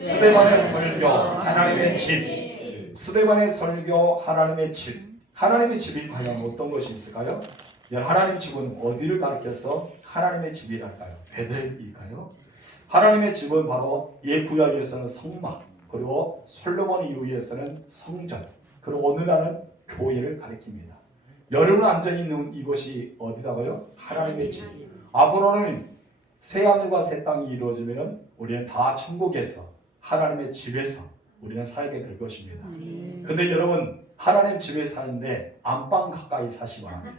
스데반의 설교 하나님의 집. 스데반의 설교 하나님의 집. 하나님의 집이 과연 어떤 것이 있을까요? 하나님의 집은 어디를 가리켜서 하나님의 집이랄까요? 베델일까요? 하나님의 집은 바로 옛구약에서는 성막, 그리고 솔로몬 이후에서는 성전, 그리고 오늘날은 교회를 가리킵니다. 여러분 앉아 있는 이곳이 어디다고요? 하나님의 집. 앞으로는 새 하늘과 새 땅이 이루어지면 우리는 다 천국에서 하나님의 집에서 우리는 살게 될 것입니다. 근데 여러분 하나님 집에 사는데 안방 가까이 사시기 바랍니다.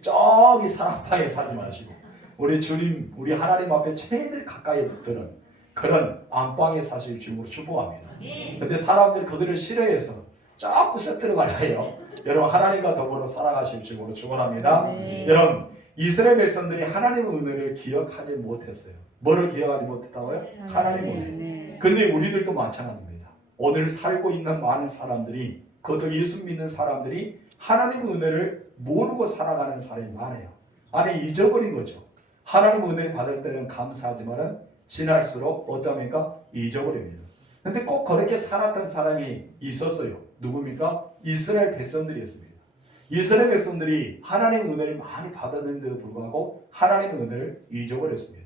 저기 사랑방에 사지 마시고 우리 주님, 우리 하나님 앞에 제일 가까이 붙드는 그런 안방에 사실 주님으로 축복합니다. 근데 사람들이 그들을 싫어해서 자꾸 썩들어가려 해요. 여러분 하나님과 더불어 살아가실 주님으로 축원합니다. 여러분 이스라엘 백성들이 하나님의 은혜를 기억하지 못했어요. 뭐를 기억하지 못했다고요? 하나님의 은혜. 근데 우리들도 마찬가지입니다. 오늘 살고 있는 많은 사람들이, 그것도 예수 믿는 사람들이 하나님의 은혜를 모르고 살아가는 사람이 많아요. 아니 잊어버린 거죠. 하나님의 은혜를 받을 때는 감사하지만 지날수록 어떠합니까? 잊어버립니다. 근데 꼭 그렇게 살았던 사람이 있었어요. 누굽니까? 이스라엘 백성들이었습니다. 이스라엘 백성들이 하나님의 은혜를 많이 받았는데도 불구하고 하나님의 은혜를 잊어버렸습니다.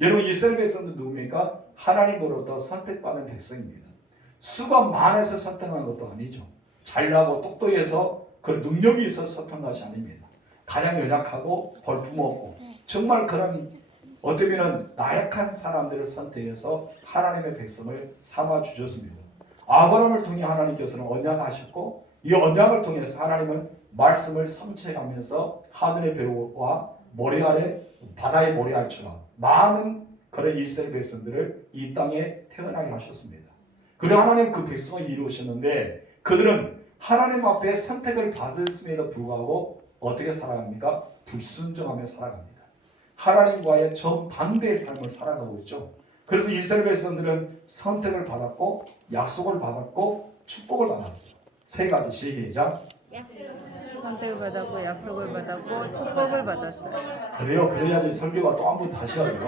여러분 이스라엘 백성들 누굽니까? 하나님으로부터 선택받은 백성입니다. 수가 많아서 선택한 것도 아니죠. 잘나고 똑똑해서 그 능력이 있어서 선택한 것이 아닙니다. 가장 연약하고 볼품없고 정말 그런 어쩌면 나약한 사람들을 선택해서 하나님의 백성을 삼아 주셨습니다. 아브라함을 통해 하나님께서는 언약하셨고 이 언약을 통해서 하나님은 말씀을 성취하면서 하늘의 배우와 모래 아래 바다의 모래알처럼 많은 그런 이스라엘 백성들을 이 땅에 태어나게 하셨습니다. 그리고 하나님 그 백성을 이루셨는데 그들은 하나님 앞에 선택을 받았음에도 불구하고 어떻게 살아갑니까? 불순종하며 살아갑니다. 하나님과의 정반대의 삶을 살아가고 있죠. 그래서 이스라엘 백성들은 선택을 받았고 약속을 받았고 축복을 받았어요. 세 가지 시작. 선택을 받았고 약속을 받았고 축복을 받았어요. 그래요. 그래야지 설교가 또 한 번 다시 하죠.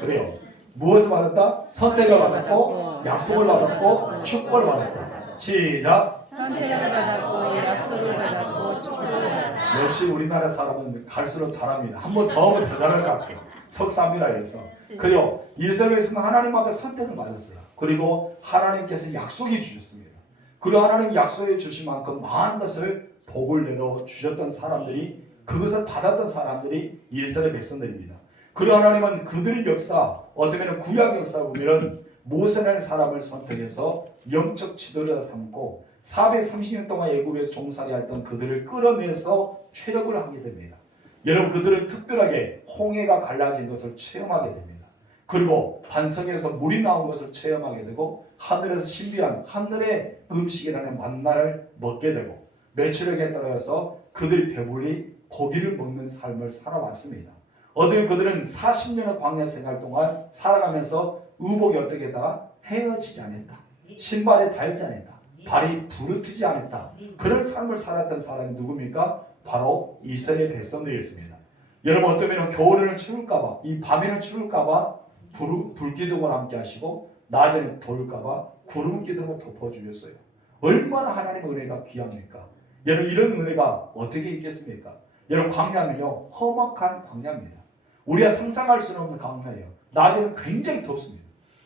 그래요. 무엇을 받았다? 선택을 받았고 약속을 받았고 축복을 받았다. 시작. 선택을 받았고 약속을 받았고 축복을 받았어요. 역시 우리나라 사람은 갈수록 잘합니다. 한 번 더 하면 더 잘할 것 같아요. 석삼이라해서. 그리고 이스라엘 백성은 하나님 앞에 선택을 받았어요. 그리고 하나님께서 약속이 주셨습니다. 그리고 하나님 약속해 주신 만큼 많은 것을 복을 내려 주셨던 사람들이, 그것을 받았던 사람들이 이스라엘 백성들입니다. 그리고 하나님은 그들의 역사, 어쩌면 구약 역사 보면 모세라는 사람을 선택해서 영적 지도자로 삼고 430년 동안 애굽에서 종살이 했던 그들을 끌어내서 출애굽을 하게 됩니다. 여러분 그들은 특별하게 홍해가 갈라진 것을 체험하게 됩니다. 그리고 반석에서 물이 나온 것을 체험하게 되고 하늘에서 신비한 하늘의 음식이라는 만나를 먹게 되고 매출액에 따라서 그들이 배불리 고기를 먹는 삶을 살아왔습니다. 어떻게 그들은 40년의 광야 생활 동안 살아가면서 의복이 어떻게 했다가 헤어지지 않았다. 신발에 닳지 않았다. 발이 부르트지 않았다. 그런 삶을 살았던 사람이 누굽니까? 바로 이스라엘 백성들이었습니다. 여러분 어쩌면 겨울에는 추울까봐, 이 밤에는 추울까봐 불기둥을 함께 하시고 낮에는 더울까봐 구름기둥을 덮어주셨어요. 얼마나 하나님의 은혜가 귀합니까? 여러분 이런 은혜가 어떻게 있겠습니까? 여러분 광야는요 험악한 광야입니다. 우리가 상상할 수는 없는 광야예요. 낮에는 굉장히 덥습니다.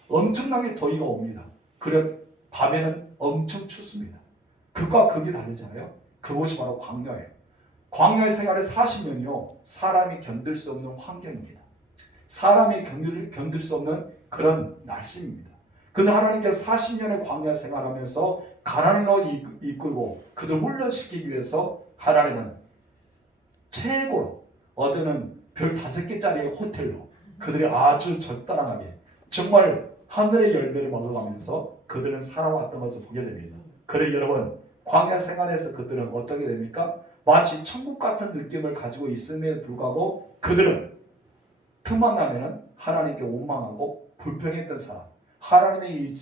엄청나게 더위가 옵니다. 그리고 밤에는 엄청 춥습니다. 극과 극이 다르잖아요. 그곳이 바로 광야예요. 광야의 생활에 40년이요 사람이 견딜 수 없는 환경입니다. 사람이 견딜 수 없는 그런 날씨입니다. 근데 하나님께서 40년의 광야 생활하면서 가나안으로 이끌고 그들 훈련시키기 위해서 하나님은 최고로 어제는 별 5개짜리 호텔로 그들이 아주 적당하게 정말 하늘의 열매를 먹어가면서 그들은 살아왔던 것을 보게 됩니다. 그래 여러분 광야 생활에서 그들은 어떻게 됩니까? 마치 천국 같은 느낌을 가지고 있음에도 불구하고 그들은 틈만 나면 하나님께 원망하고 불평했던 사람, 하나님의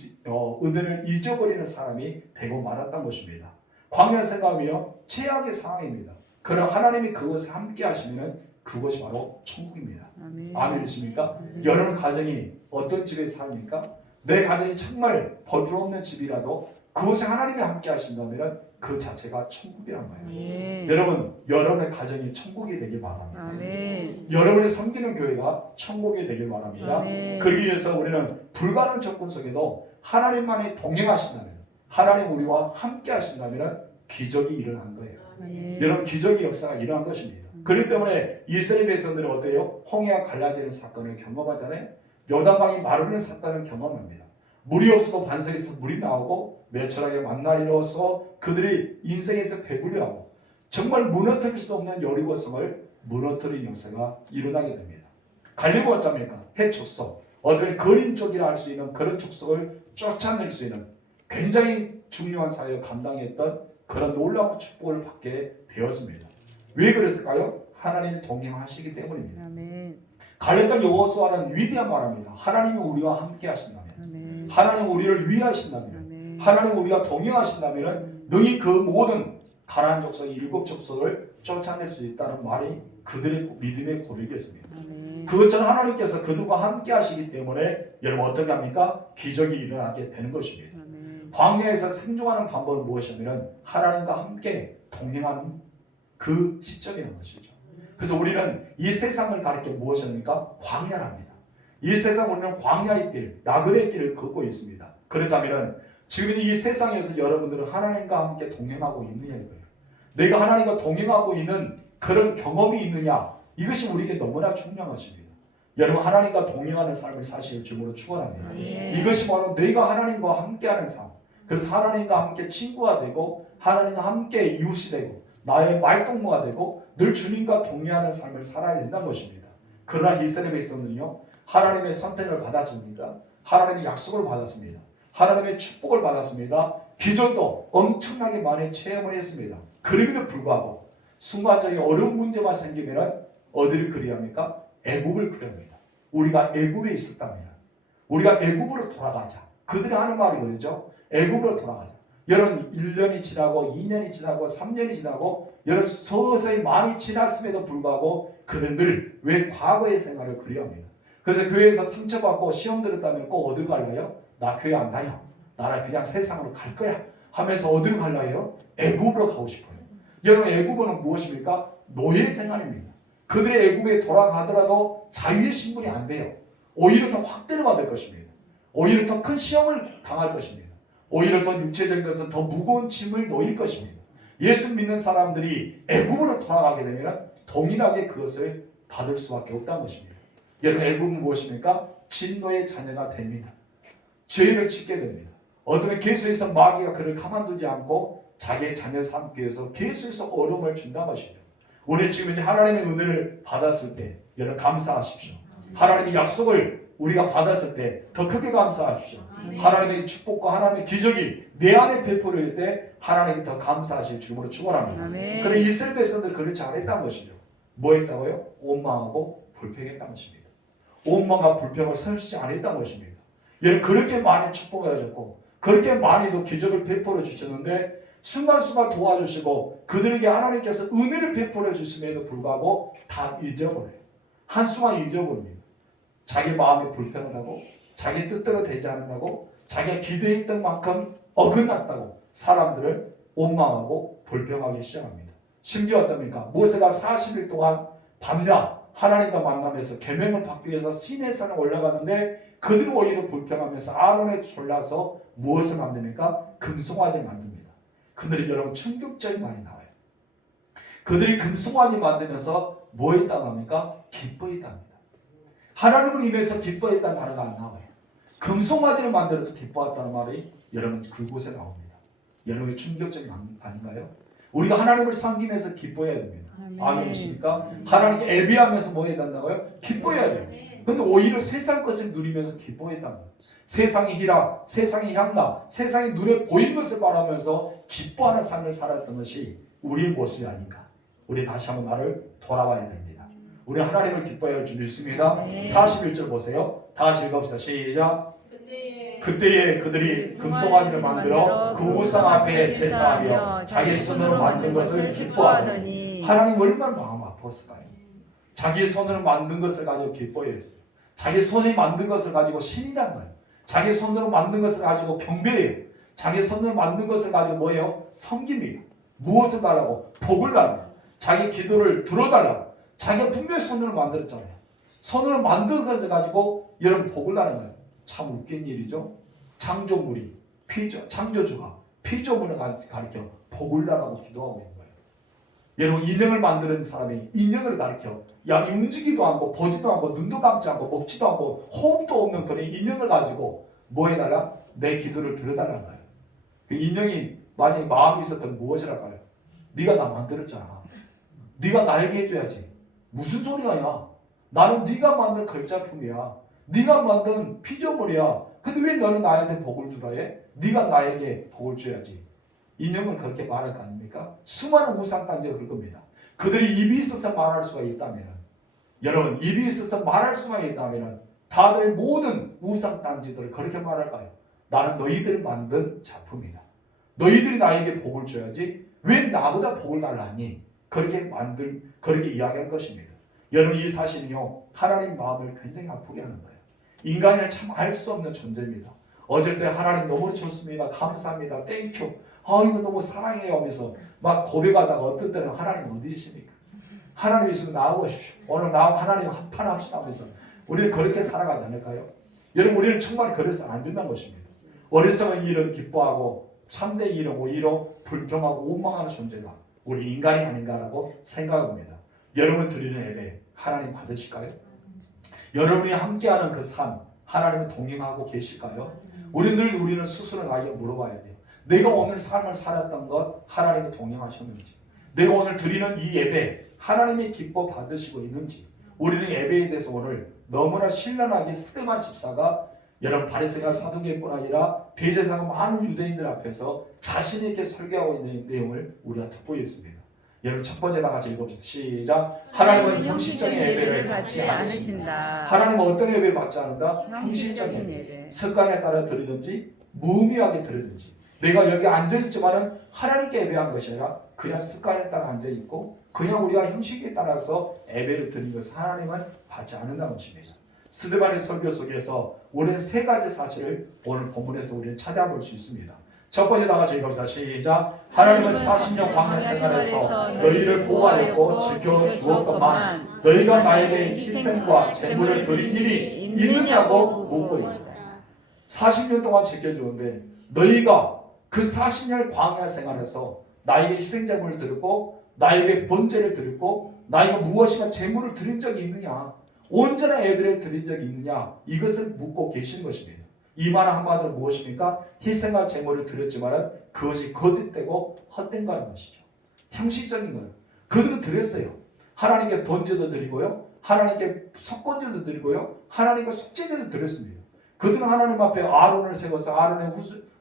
은혜를 잊어버리는 사람이 되고 말았던 것입니다. 광야 생활이며 최악의 상황입니다. 그럼 하나님이 그것을 함께 하시면 그것이 바로 천국입니다. 아멘이십니까? 여러분 가정이 어떤 집에 삽니까? 내 가정이 정말 벌풀없는 집이라도 그곳에 하나님이 함께 하신다면 그 자체가 천국이란 말이에요. 아멘. 여러분, 여러분의 가정이 천국이 되길 바랍니다. 아멘. 여러분이 섬기는 교회가 천국이 되길 바랍니다. 아멘. 그러기 위해서 우리는 불가능 조건 속에도 하나님만이 동행하신다면, 하나님 우리와 함께 하신다면 기적이 일어난 거예요. 아멘. 여러분, 기적의 역사가 일어난 것입니다. 그렇기 때문에 이스라엘 백성들은 어때요? 홍해가 갈라지는 사건을 경험하잖아요. 요단강이 마르는 사건을 경험합니다. 물이 없어도 반석에서 물이 나오고 매철하게 만나 이루어서 그들이 인생에서 배불려하고 정말 무너뜨릴 수 없는 여리고성을 무너뜨린 역사가 일어나게 됩니다. 갈리고 어떻습니까? 해축소, 어떤 거린 쪽이라 할 수 있는 그런 축소를 쫓아낼 수 있는 굉장히 중요한 사역을 감당했던 그런 놀라운 축복을 받게 되었습니다. 왜 그랬을까요? 하나님이 동행하시기 때문입니다. 아멘. 갈렙과 여호수아는 위대한 말합니다. 하나님이 우리와 함께 하신다면, 아멘. 하나님 우리를 위하신다면, 아멘. 하나님 우리가 동행하신다면 너희 그 모든 가나안 족속 7 족속을 쫓아낼 수 있다는 말이 그들의 믿음의 고백이었습니다. 아멘. 그것처럼 하나님께서 그들과 함께 하시기 때문에 여러분 어떻게 합니까? 기적이 일어나게 되는 것입니다. 아멘. 광야에서 생존하는 방법은 무엇이냐면 하나님과 함께 동행하는 그 시점이라는 것이죠. 그래서 우리는 이 세상을 가리켜 무엇입니까? 광야랍니다. 이 세상 우리는 광야의 길, 나그네의 길을 걷고 있습니다. 그렇다면 지금 이 세상에서 여러분들은 하나님과 함께 동행하고 있느냐 이거예요. 내가 하나님과 동행하고 있는 그런 경험이 있느냐, 이것이 우리에게 너무나 중요한 것입니다. 여러분, 하나님과 동행하는 삶을 사실 주님으로 축원합니다. 예. 이것이 바로 내가 하나님과 함께하는 삶. 그래서 하나님과 함께 친구가 되고 하나님과 함께 이웃이 되고 나의 말동무가 되고 늘 주님과 동행하는 삶을 살아야 된다는 것입니다. 그러나 이스라엘 백성들은요, 하나님의 선택을 받았습니다. 하나님의 약속을 받았습니다. 하나님의 축복을 받았습니다. 기적도 엄청나게 많이 체험을 했습니다. 그럼에도 불구하고 순간적인 어려운 문제만 생기면 어디를 그리합니까? 애굽을 그립니다. 우리가 애굽에 있었다면 우리가 애굽으로 돌아가자. 그들이 하는 말이 그러죠. 애굽으로 돌아가자. 여러분 1년이 지나고 2년이 지나고 3년이 지나고 여러분 서서히 많이 지났음에도 불구하고 그들은 왜 과거의 생활을 그리합니다. 그래서 교회에서 상처받고 시험 들었다면 꼭 어디로 갈래요? 나 교회 안 다녀. 나는 그냥 세상으로 갈 거야. 하면서 어디로 갈래요? 애굽으로 가고 싶어요. 여러분 애굽은 무엇입니까? 노예 생활입니다. 그들의 애굽에 돌아가더라도 자유의 신분이 안 돼요. 오히려 더 확대를 받을 것입니다. 오히려 더 큰 시험을 당할 것입니다. 오히려 더 육체적인 것은 더 무거운 짐을 놓일 것입니다. 예수 믿는 사람들이 애굽으로 돌아가게 되면 동일하게 그것을 받을 수밖에 없다는 것입니다. 여러분 애굽은 무엇입니까? 진노의 자녀가 됩니다. 죄를 짓게 됩니다. 어떤 계속해서 마귀가 그를 가만두지 않고 자기의 자녀 삼기 위해서 계속해서 어려움을 준다는 것이죠. 우리 지금 이제 하나님의 은혜를 받았을 때 여러분 감사하십시오. 하나님의 약속을 우리가 받았을 때 더 크게 감사하십시오. 하나님의 축복과 하나님의 기적이 내 안에 베풀어질 때 하나님이 더 감사하실 주님으로 축원합니다. 그런데 이스라엘 백성들 그를 잘했다는 것이죠. 뭐 했다고요? 원망하고 불평했다는 것입니다. 원망과 불평을 설치 안 했다는 것입니다. 여러분 그렇게 많이 축복을 해줬고 그렇게 많이도 기적을 베풀어 주셨는데 순간순간 도와주시고 그들에게 하나님께서 은혜를 베풀어 주심에도 불구하고 다 잊어버려요. 한순간 잊어버립니다. 자기 마음에 불평을 하고 자기 뜻대로 되지 않는다고 자기가 기대했던 만큼 어긋났다고 사람들을 원망하고 불평하기 시작합니다. 심지어 어떻습니까? 모세가 40일 동안 밤낮 하나님과 만나면서 계명을 받기 위해서 시내산에 올라가는데 그들 오히려 불평하면서 아론에 졸라서 무엇을 만듭니까? 금송아지를 만듭니다. 그들이 여러분 충격적인 말이 나와요. 그들이 금송아지 만들면서 뭐 했다고 합니까? 기뻐했다고 합니다. 하나님을 인해서 기뻐했다는 단어가 안 나와요. 금송아지를 만들어서 기뻐했다는 말이 여러분 그곳에 나옵니다. 여러분의 충격적인 아닌가요? 우리가 하나님을 섬기면서 기뻐해야 됩니다. 아멘이십니까? 하나님께 예배하면서 뭐 해야 된다고요? 기뻐해야 돼요. 그런데 오히려 세상 것을 누리면서 기뻐했다는 거예요. 세상의 희락, 세상의 향락, 세상의 눈에 보이는 것을 바라면서 기뻐하는 삶을 살았던 것이 우리의 모습이 아닌가. 우리 다시 한번 나를 돌아봐야 됩니다. 우리 하나님을 기뻐해야 할 줄 믿습니다. 41절 보세요. 다 같이 읽읍시다. 시작. 그때에 그들이 금송아지를 만들어 그 우상 앞에 제사하며 자기 손으로 만든 것을 기뻐하더니 하나님 얼마나 마음 아팠을까요? 자기 손으로 만든 것을 가지고 기뻐했어요. 자기 손이 만든 것을 가지고 신이란 거예요. 자기 손으로 만든 것을 가지고 경배해요. 자기 손으로 만든 것을 가지고 뭐예요? 섬깁니다. 무엇을 달라고? 복을 달라고. 자기 기도를 들어달라고. 자기가 분명히 손으로 만들었잖아요. 손으로 만든 것을 가지고 여러분 복을 달라는 거예요. 참 웃긴 일이죠. 창조물이 창조주가 피조물을 가리켜 복을 달라고 기도하고 있는 거예요. 여러분 인형을 만드는 사람이 인형을 가리켜 야 움직이도 않고 보지도 않고 눈도 감지 않고 먹지도 않고 호흡도 없는 그런 인형을 가지고 뭐 해달라? 내 기도를 들어달라는 거예요. 그 인형이 만약에 마음이 있었던 무엇이랄까요? 네가 나 만들었잖아. 네가 나에게 해줘야지. 무슨 소리야? 나는 네가 만든 걸작품이야. 네가 만든 피조물이야. 근데 왜 너는 나한테 복을 주라 해? 네가 나에게 복을 줘야지. 인형은 그렇게 말할 거 아닙니까? 수많은 우상단지가 그럴 겁니다. 그들이 입이 있어서 말할 수가 있다면 여러분 입이 있어서 말할 수가 있다면 다들 모든 우상단지들을 그렇게 말할까요? 나는 너희들 만든 작품이다. 너희들이 나에게 복을 줘야지 왜 나보다 복을 달라니? 그렇게 이야기할 것입니다. 여러분 이 사실은요 하나님 마음을 굉장히 아프게 하는 거예요. 인간을 참 알 수 없는 존재입니다. 어쩔 때 하나님 너무 좋습니다. 감사합니다. 땡큐. 이거 너무 사랑해요 하면서 막 고백하다가 어떤 때는 하나님 어디 계십니까? 하나님 있으면 나와보십시오. 오늘 나와 하나님 한판 합시다 하면서 우리는 그렇게 살아가지 않을까요? 여러분 우리는 정말 그래서 안 된다는 것입니다. 어리석은 일은 기뻐하고 참된 일은 오히려 불평하고 원망하는 존재가 우리 인간이 아닌가라고 생각합니다. 여러분 드리는 예배 하나님 받으실까요? 여러분이 함께하는 그 삶 하나님은 동행하고 계실까요? 우리는 스스로 나에게 물어봐야 돼요. 내가 오늘 삶을 살았던 것 하나님이 동행하셨는지, 내가 오늘 드리는 이 예배 하나님이 기뻐 받으시고 있는지. 우리는 예배에 대해서 오늘 너무나 신랄하게 스데반 집사가 여러분 바리새인과 사두개뿐 아니라 대제사가 많은 유대인들 앞에서 자신 있게 설교하고 있는 내용을 우리가 듣고 있습니다. 여러분 첫 번째 다 같이 읽어봅시다. 시작. 하나님은 형식적인 예배를 받지 않으신다. 하나님은 어떤 예배를 받지 않는다? 형식적인 예배. 습관에 따라 드리든지 무의미하게 드리든지 내가 여기 앉아있지만은 하나님께 예배한 것이 아니라 그냥 습관에 따라 앉아있고 그냥 우리가 형식에 따라서 예배를 드리는 것을 하나님은 받지 않는다는 것입니다. 스데반의 설교 속에서 우리는 세 가지 사실을 오늘 본문에서 우리는 찾아볼 수 있습니다. 첫 번째 다 같이 읽어봅시다. 시작. 하나님은 40년 광야 생활에서 너희를 보호하였고 지켜주었건만 너희가 나에게 희생과 제물을 드린 일이 있느냐고 묻고 있다. 40년 동안 지켜주는데 너희가 그 40년 광야 생활에서 나에게 희생제물을 드렸고 나에게 번제를 드렸고 나에게 무엇인가 제물을 드린 적이 있느냐, 온전한 예배를 드린 적이 있느냐, 이것을 묻고 계신 것입니다. 이 말은 한마디로 무엇입니까? 희생과 제물을 드렸지만 그것이 거짓되고 헛된 거라는 것이죠. 형식적인 거예요. 그들은 드렸어요. 하나님께 번제도 드리고요, 하나님께 속건제도 드리고요, 하나님께 속죄제도 드렸습니다. 그들은 하나님 앞에 아론을 세워서 아론의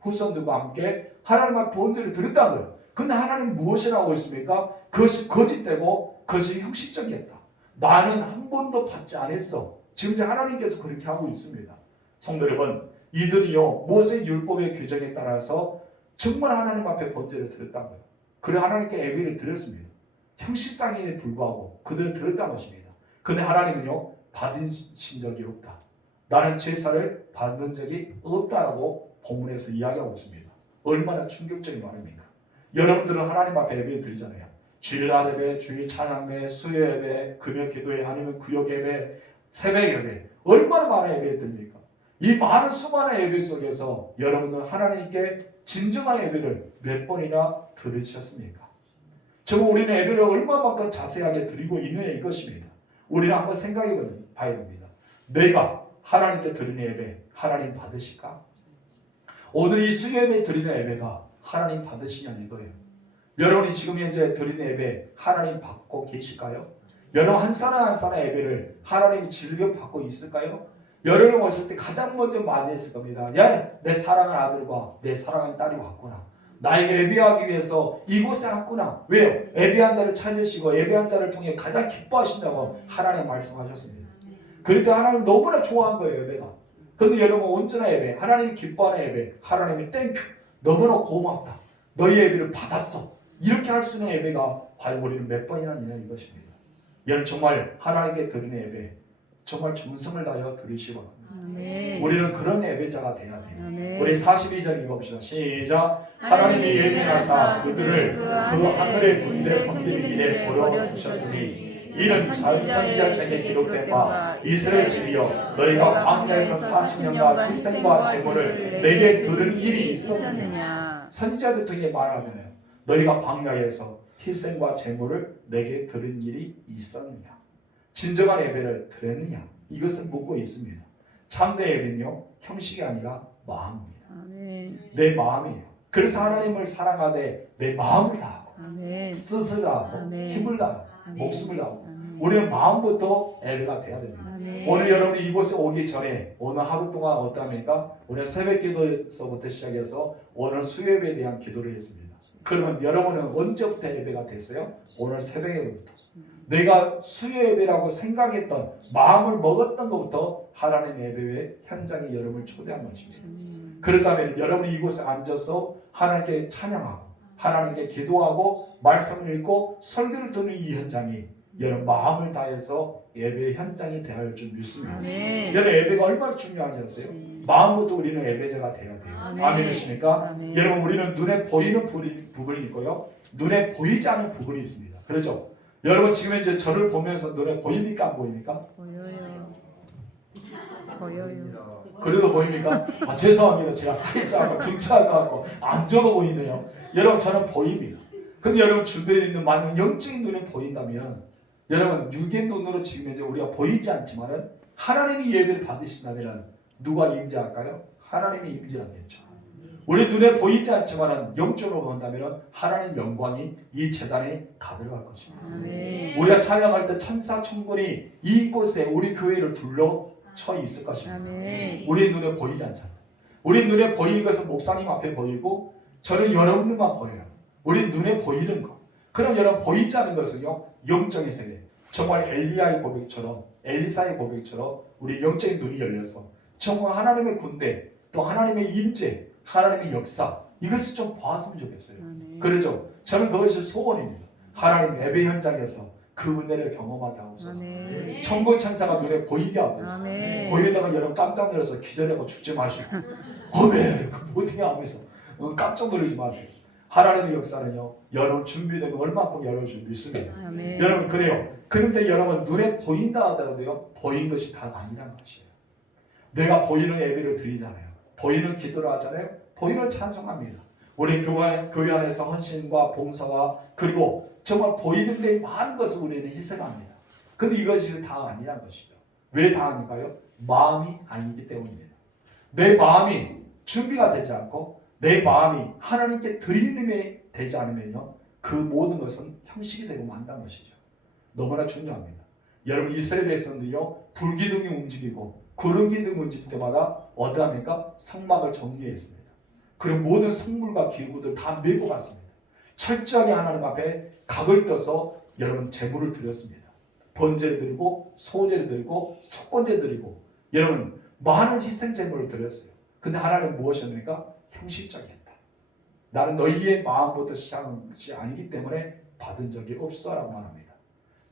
후손들과 함께 하나님 앞에 번제를 드렸다는 거예요. 근데 하나님 무엇이라고 하고 있습니까? 그것이 거짓되고 그것이 형식적이었다. 나는 한 번도 받지 않았어. 지금 이제 하나님께서 그렇게 하고 있습니다. 성도 여러분, 이들이요 모세 율법의 규정에 따라서 정말 하나님 앞에 번제를 드렸다는 거예요. 그래 하나님께 예배를 드렸습니다. 형식상에 불구하고 그들을 드렸다는 것입니다. 근데 하나님은요 받으신 적이 없다. 나는 제사를 받은 적이 없다라고 본문에서 이야기하고 있습니다. 얼마나 충격적인 말입니까? 여러분들은 하나님 앞에 예배를 드리잖아요. 주일날 예배, 주일 찬양배, 수요 예배, 금요 기도회 아니면 구역 예배, 새벽 예배, 얼마나 많은 예배를 드립니까? 이 많은 수많은 예배 속에서 여러분은 하나님께 진정한 예배를 몇 번이나 드리셨습니까? 정말 우리는 예배를 얼마만큼 자세하게 드리고 있느냐 이것입니다. 우리는 한번 생각해 봐야 됩니다. 내가 하나님께 드리는 예배 하나님 받으실까? 오늘 이 수요 예배 드리는 예배가 하나님 받으시냐 이거예요. 여러분이 지금 현재 드리는 예배 하나님 받고 계실까요? 여러분 한 사람 한 사람 예배를 하나님이 즐겨 받고 있을까요? 여러분 오실 때 가장 먼저 많이 했을 겁니다. 야, 내 사랑하는 아들과 내 사랑하는 딸이 왔구나. 나에게 예배하기 위해서 이곳에 왔구나. 왜요? 예배한 자를 찾으시고 예배한 자를 통해 가장 기뻐하신다고 하나님 말씀하셨습니다. 그럴 때 하나님 너무나 좋아한 거예요, 예배가. 그런데 여러분 온전한 예배, 하나님이 기뻐하는 예배, 하나님이 땡큐, 너무나 고맙다. 너희 예배를 받았어. 이렇게 할 수 있는 예배가 과연 우리는 몇 번이나 있냐 이것입니다. 여러분 정말 하나님께 드리는 예배 정말 정성을 다하여 드리시기 바랍니다. 아멘. 우리는 그런 예배자가 돼야 돼요. 아멘. 우리 42절 읽어봅시다. 시작. 하나님이 예비하사 그들을 그 하늘의 군대 섬기는 일에 버려두셨으니 이는 선지자 책에 기록된 바 이스라엘 집이여 너희가 광야에서 40년간 희생과 제물을 내게 들은 일이 있었느냐. 선지자들 등에 말하잖아요. 너희가 광야에서 희생과 제물을 내게 들은 일이 있었느냐. 진정한 예배를 드렸느냐. 이것을 묻고 있습니다. 참된 예배는요 형식이 아니라 마음입니다. 아멘. 내 마음이에요. 그래서 하나님을 사랑하되 내 마음을 다하고 아멘. 뜻을 다하고 아멘. 힘을 다하고 아멘. 목숨을 다하고 아멘. 우리는 마음부터 예배가 돼야 됩니다. 아멘. 오늘 여러분이 이곳에 오기 전에 오늘 하루 동안 어떠합니까? 우리는 새벽 기도에서부터 시작해서 오늘 수요예배에 대한 기도를 했습니다. 그러면 여러분은 언제부터 예배가 됐어요? 오늘 새벽에부터. 내가 수요예배라고 생각했던 마음을 먹었던 것부터 하나님 예배의 현장에 여러분을 초대한 것입니다. 그렇다면 여러분이 이곳에 앉아서 하나님께 찬양하고 하나님께 기도하고 말씀을 읽고 설교를 듣는 이 현장이 여러분 마음을 다해서 예배의 현장이 되어야 줄 믿습니다. 아멘. 여러분 예배가 얼마나 중요한지 아세요? 마음부터 우리는 예배자가 되어야 돼요. 아멘. 아멘이십니까? 아멘. 여러분 우리는 눈에 보이는 부분이 있고요. 눈에 보이지 않는 부분이 있습니다. 그렇죠? 여러분 지금 이제 저를 보면서 눈에 보입니까? 안 보입니까? 보여요. 보여요. 그래도 보입니까? 아, 죄송합니다. 제가 살이 쪄서 등치가 안 줘도 보이네요. 여러분 저는 보입니다. 근데 여러분 주변에 있는 많은 영적인 눈에 보인다면 여러분 육의 눈으로 지금 이제 우리가 보이지 않지만은 하나님이 예배를 받으신다면 누가 임재할까요? 하나님이 임재하겠죠. 우리 눈에 보이지 않지만은 영적으로 본다면 하나님 영광이 이 제단에 가득할 것입니다. 아멘. 우리가 찬양할 때 천사 천군이 이곳에 우리 교회를 둘러쳐 있을 것입니다. 아멘. 우리 눈에 보이지 않잖아요. 우리 눈에 보이는 것은 목사님 앞에 보이고 저는 여러분들만 보여요. 우리 눈에 보이는 것. 그럼 여러분 보이지 않는 것은요 영적인 세계. 정말 엘리야의 고백처럼 엘리사의 고백처럼 우리 영적인 눈이 열려서 정말 하나님의 군대 또 하나님의 임재 하나님의 역사 이것을 좀 보았으면 좋겠어요. 아멘. 그러죠. 저는 그것이 소원입니다. 하나님 예배 현장에서 그 은혜를 경험하게 하옵소서. 아멘. 천국 천사가 눈에 보이게 하옵소서. 아멘. 보이다가 여러분 깜짝 놀라서 기절하고 죽지 마시고 어메 그 어떻게 하면서 깜짝 놀라지 마세요. 하나님의 역사는요 여러분 준비되면 얼마큼 열어줄 믿습니다. 아멘. 여러분 그래요. 그런데 여러분 눈에 보인다 하더라도요 보인 것이 다 아니란 것이에요. 내가 보이는 예배를 드리잖아요. 보이는 기도를 하잖아요. 보이는 찬송합니다. 우리 교회 안에서 헌신과 봉사와 그리고 정말 보이는 데 많은 것을 우리는 희생합니다. 근데 이것이 다 아니란 것이죠. 왜 다 아닐까요? 마음이 아니기 때문입니다. 내 마음이 준비가 되지 않고 내 마음이 하나님께 드림이 되지 않으면요 그 모든 것은 형식이 되고 만다는 것이죠. 너무나 중요합니다. 여러분 이스라엘에서는요 불기둥이 움직이고 구름기둥이 움직일 때마다 어떠합니까? 성막을 정리했습니다. 그리고 모든 성물과 기구들 다 메고 갔습니다. 철저하게 하나님 앞에 각을 떠서 여러분 제물을 드렸습니다. 번제를 드리고 소제를 드리고 속건제 드리고 여러분 많은 희생 제물을 드렸어요. 근데 하나님 무엇이었습니까? 형식적이었다. 나는 너희의 마음부터 시작한 것이 아니기 때문에 받은 적이 없어라고 말합니다.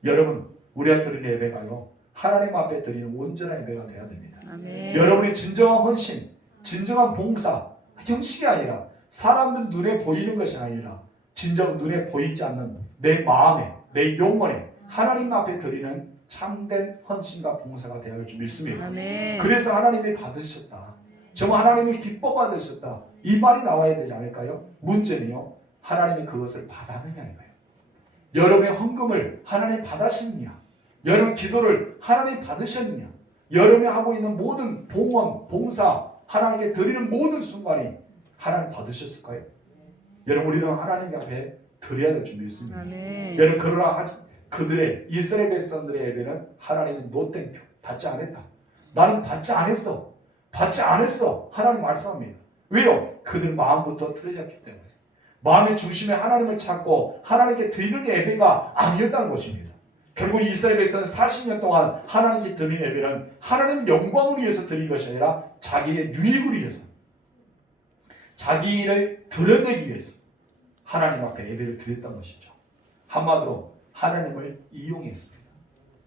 여러분 우리가 드리는 예배가요 하나님 앞에 드리는 온전한 예배가 돼야 됩니다. 아멘. 여러분의 진정한 헌신, 진정한 봉사, 형식이 아니라 사람들 눈에 보이는 것이 아니라 진정 눈에 보이지 않는 내 마음에, 내 영혼에 하나님 앞에 드리는 참된 헌신과 봉사가 되어야 할 줄 믿습니다. 아멘. 그래서 하나님이 받으셨다. 정말 하나님이 기뻐 받으셨다. 이 말이 나와야 되지 않을까요? 문제는요. 하나님이 그것을 받았느냐인 거예요. 여러분의 헌금을 하나님 받으셨느냐? 여러분 기도를 하나님 받으셨느냐? 여러분이 하고 있는 모든 봉헌, 봉사, 하나님께 드리는 모든 순간이 하나님 받으셨을까요? 여러분 우리는 하나님 앞에 드려야 될 줄 믿습니다. 아멘. 여러분 그러나 그들의 이스라엘 백성들의 예배는 하나님이 노땡큐 받지 않았다. 나는 받지 않았어. 받지 않았어. 하나님 말씀합니다. 왜요? 그들 마음부터 틀어졌기 때문에. 마음의 중심에 하나님을 찾고 하나님께 드리는 예배가 아니었다는 것입니다. 결국 이스라엘 백성은 40년 동안 하나님께 드리는 예배는 하나님의 영광을 위해서 드린 것이 아니라 자기의 유익을 위해서 자기 일을 드러내기 위해서 하나님 앞에 예배를 드렸던 것이죠. 한마디로 하나님을 이용했습니다.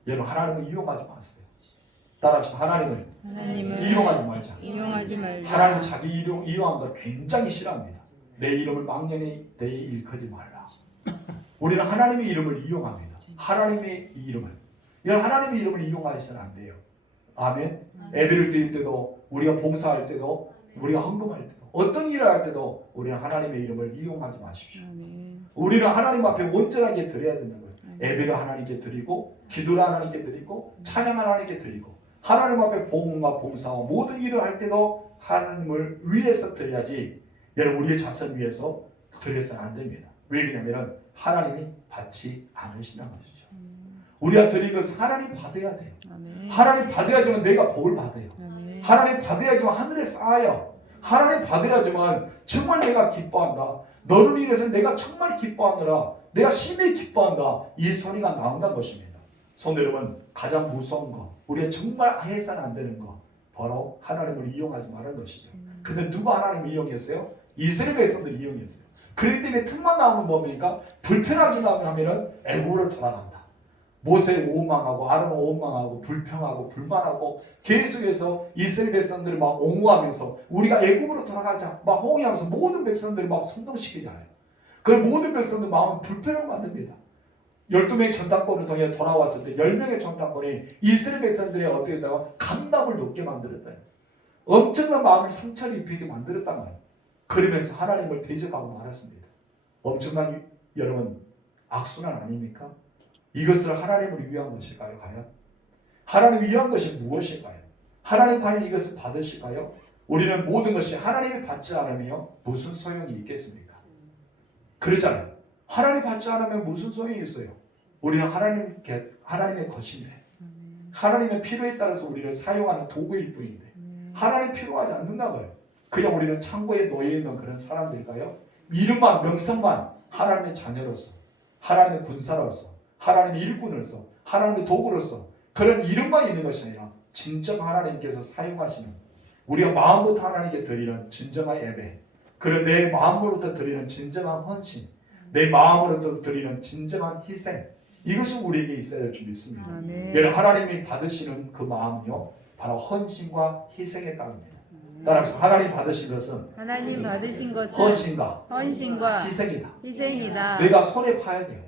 여러분 하나님을 이용하지 마세요. 따라합시다. 하나님을 하나님을 이용하지 말자. 이용하지 말자. 하나님 자기 이용한 걸 굉장히 싫어합니다. 내 이름을 막연히 내 일컫지 말라. 우리는 하나님의 이름을 이용합니다. 하나님의 이름을. 이런 하나님의 이름을 이용하셔서는 안 돼요. 아멘. 예배를 드릴 때도, 우리가 봉사할 때도, 우리가 헌금할 때도, 어떤 일을 할 때도 우리는 하나님의 이름을 이용하지 마십시오. 우리는 하나님 앞에 온전하게 드려야 된다는 거예요. 예배를 하나님께 드리고, 기도를 하나님께 드리고, 찬양 하나님께 드리고, 하나님 앞에 봉과 봉사와 모든 일을 할 때도 하나님을 위해서 드려야지, 여러분 우리의 자선 위해서 드려서는 안 됩니다. 왜 그러냐면 하나님이 받지 않으신다는 것이죠. 우리가 드린 것은 하나님 받아야 돼요. 하나님 받아야지만 내가 복을 받아요. 하나님 받아야지만 하늘에 쌓아요. 하나님 받아야지만 정말 내가 기뻐한다. 너를 인해서 내가 정말 기뻐하느라 내가 심히 기뻐한다. 이 소리가 나온다는 것입니다. 성도 여러분, 가장 무서운 거, 우리가 정말 해서는 안 되는 거, 바로 하나님을 이용하지 말라는 것이죠. 근데 누가 하나님을 이용했어요? 이스라엘 백성들이 이용했어요. 그렇기 때문에 틈만 나오면 뭡니까? 불편하게 나오면 하면은 애굽으로 돌아간다. 모세 원망하고 아론 원망하고 불평하고 불만하고 계속해서 이스라엘 백성들을 막 옹호하면서 우리가 애굽으로 돌아가자 막 호응하면서 모든 백성들을 막 선동시키잖아요. 그 모든 백성들 마음을 불편하게 만듭니다. 12명의 전당권을 통해 돌아왔을 때 10명의 전당권이 이스라엘 백성들의 어떻게 했다가 감당을 높게 만들었다. 엄청난 마음을 상처를 입히게 만들었단 말이에요. 그러면서 하나님을 대적하고 말았습니다. 엄청난 여러분 악순환 아닙니까? 이것을 하나님을 위한 것일까요? 과연? 하나님을 위한 것이 무엇일까요? 하나님 과연 이것을 받으실까요? 우리는 모든 것이 하나님이 받지 않으며 무슨 소용이 있겠습니까? 그렇잖아요. 하나님 받지 않으면 무슨 소용이 있어요? 우리는 하나님의 것인데 하나님의 필요에 따라서 우리를 사용하는 도구일 뿐인데 하나님 필요하지 않는다고요. 그냥 우리는 창고에 놓여있는 그런 사람들일까요? 이름만 명성만 하나님의 자녀로서 하나님의 군사로서 하나님의 일꾼으로서 하나님의 도구로서 그런 이름만 있는 것이 아니라 진정 하나님께서 사용하시는 우리가 마음부터 하나님께 드리는 진정한 예배, 그런 내 마음으로부터 드리는 진정한 헌신, 내 마음으로부터 드리는 진정한 희생, 이것이 우리에게 있어야 될 줄 믿습니다. 여러분 하나님이 받으시는 그 마음은요 바로 헌신과 희생에 따릅니다. 따라서 하나님 받으신 것은 하나님 받으신 것은 헌신과 희생이다. 희생이다. 내가 손해 봐야 돼요.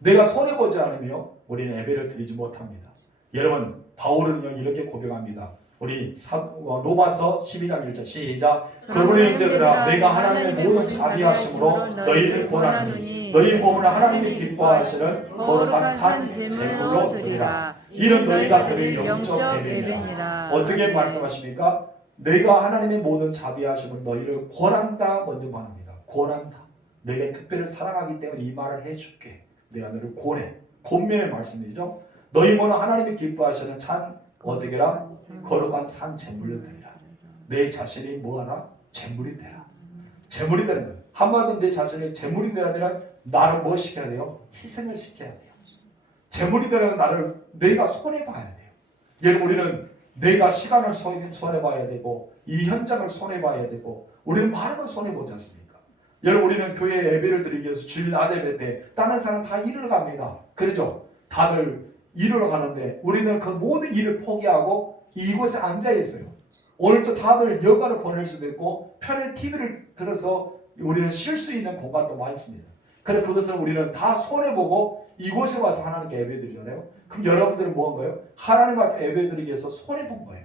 내가 손해 보지 않으며 우리는 예배를 드리지 못합니다. 여러분 바울은 이렇게 고백합니다. 우리 로마서 12장 1절 시작. 그러므로 형제들아 내가 하나님의 모든 자비하심으로 너희를 권하노니 너희 몸을 하나님이 기뻐하시는 거룩한 산 제물로 드리라. 이는 너희가 드릴 영적 예배니라. 어떻게 말씀하십니까? 내가 하나님의 모든 자비하심을 너희를 권한다 먼저 말합니다. 권한다. 너희가 특별히 사랑하기 때문에 이 말을 해줄게. 내가 너를 권해. 권면의 말씀이죠. 너희 몸은 하나님이 기뻐하시는 산 어떻게 해라? 거룩한 산 제물로 드리라. 내 자신이 뭐하라? 제물이 되라. 제물이 되는 거예요. 한마디로 내 자신이 제물이 되려면 나를 뭐 시켜야 돼요? 희생을 시켜야 돼요. 제물이 되려면 나를 내가 손해봐야 돼요. 여러분 우리는 내가 시간을 손해봐야 되고 이 현장을 손해봐야 되고 우리는 많은 걸 손해보지 않습니까? 여러분 우리는 교회 예배를 드리기 위해서 주일 낮 예배 때 다른 사람 다 일을 갑니다. 그렇죠? 다들 일을 가는데 우리는 그 모든 일을 포기하고 이곳에 앉아 있어요. 오늘도 다들 여가를 보낼 수도 있고 편의 TV를 들어서 우리는 쉴 수 있는 공간도 많습니다. 그래서 그것을 우리는 다 손해보고 이곳에 와서 하나님께 예배드리잖아요. 그럼 여러분들은 뭐 한 거예요? 하나님 앞에 예배드리기 위해서 손해본 거예요.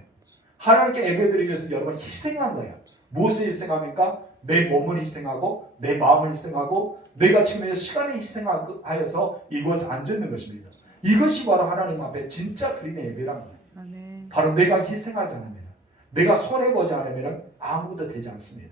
하나님께 예배드리기 위해서 여러분 희생한 거예요. 무엇을 희생합니까? 내 몸을 희생하고 내 마음을 희생하고 내가 지금 시간을 희생하여서 이곳에 앉아있는 것입니다. 이것이 바로 하나님 앞에 진짜 드리는 예배란 거예요. 아멘. 바로 내가 희생하지 않으면 내가 손해보지 않으면 아무것도 되지 않습니다.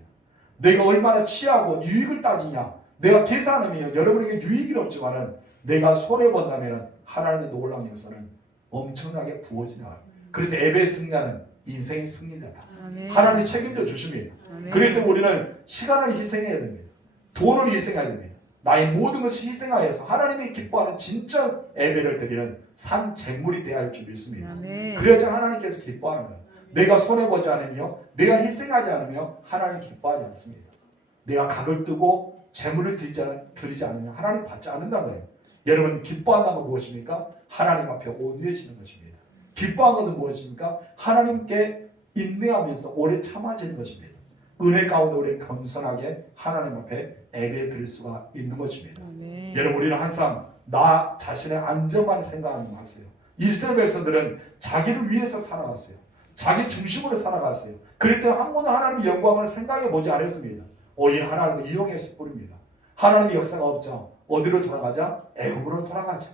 내가 얼마나 취하고 유익을 따지냐 내가 계산하면 여러분에게 유익이 없지만은 내가 손해본다면 하나님의 놀라운 역사는 엄청나게 부어지나요. 그래서 예배의 승리는 인생의 승리자다. 아멘. 하나님이 책임져 주십니다. 그렇기 때문에 우리는 시간을 희생해야 됩니다. 돈을 희생해야 됩니다. 나의 모든 것을 희생하여서 하나님이 기뻐하는 진짜 예배를 드리는 산 제물이 되어야 할 줄 믿습니다. 아멘. 그래야지 하나님께서 기뻐하는 거예요. 내가 손해보지 않으며 내가 희생하지 않으며 하나님 기뻐하지 않습니다. 내가 각을 뜨고 제물을 드리지 않으면 하나님 받지 않는다는 거예요. 여러분 기뻐한다는 건 무엇입니까? 하나님 앞에 온유해지는 것입니다. 기뻐한 것은 무엇입니까? 하나님께 인내하면서 오래 참아지는 것입니다. 은혜 가운데 우리 겸손하게 하나님 앞에 예배 드릴 수가 있는 것입니다. 여러분, 우리는 항상 나 자신의 안전만 생각하지 마세요. 이스라엘 백성들은 자기를 위해서 살아갔어요. 자기 중심으로 살아갔어요. 그럴 때 한 번도 하나님의 영광을 생각해 보지 않았습니다. 오히려 하나님을 이용했을 뿐입니다. 하나님의 역사가 없죠. 어디로 돌아가자? 애굽으로 돌아가자.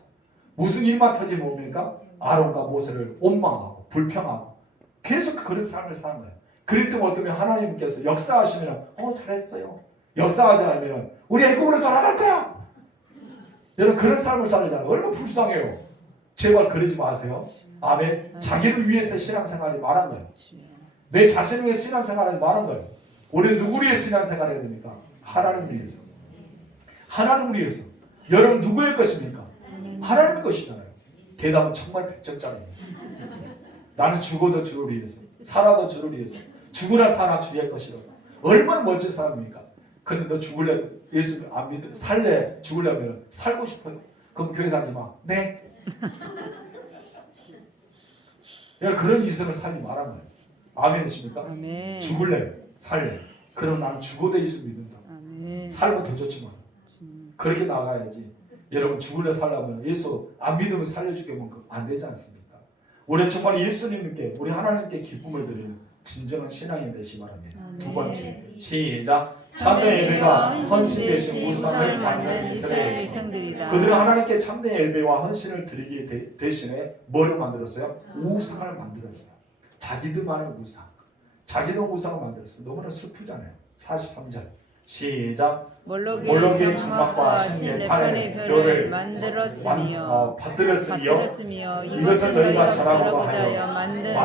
무슨 일만 터지면 뭡니까? 아론과 모세를 원망하고 불평하고 계속 그런 삶을 사는 거예요. 그럴 때 어쩌면 하나님께서 역사하시면 잘했어요. 역사하지 않으면 우리 애굽으로 돌아갈 거야. 여러분, 그런 삶을 살잖아요. 얼마나 불쌍해요. 제발 그러지 마세요. 아멘. 자기를 위해서 신앙생활이 말한 거예요. 내 자신을 위해 신앙생활이 말한 거예요. 우리 누구를 위해 신앙생활 해야 됩니까? 하나님을 위해서. 하나님을 위해서. 여러분, 누구의 것입니까? 하나님의 것이잖아요. 대답은 정말 백정짜리입니다. 나는 죽어도 주를 위해서, 살아도 주를 위해서. 죽으나 사나 주의 것이라고. 얼마나 멋진 사람입니까? 근데 너 죽을래? 예수 안 믿어? 살래? 죽으려면 살고 싶어요. 그럼 교회 다니마. 네. 그런 인생을 살지 말한 거예요. 아멘이십니까? 아멘. 죽을래? 살래? 그럼 나는 죽어도 예수 믿는다. 아멘. 살고 더 좋지만 그렇게 나가야지. 여러분, 죽을래 살려면 예수 안 믿으면 살려주게 안 되지 않습니까? 우리 정말 예수님께, 우리 하나님께 기쁨을 드리는 진정한 신앙이 되시 바랍니다. 두 번째, 시작. 참된 예배가 헌신 대신 우상을 만든 이스라엘 백성들이다. 그들은 하나님께 참된 예배와 헌신을 드리기 대신에 뭐를 만들었어요? 우상을 만들었어요. 자기들만의 우상. 자기들 우상을 만들었어요. 너무나 슬프잖아요. 43절 시작. 몰록의 장막과 신레판의 별을 받들었으며 이것은 너희가 절하고 하여 만든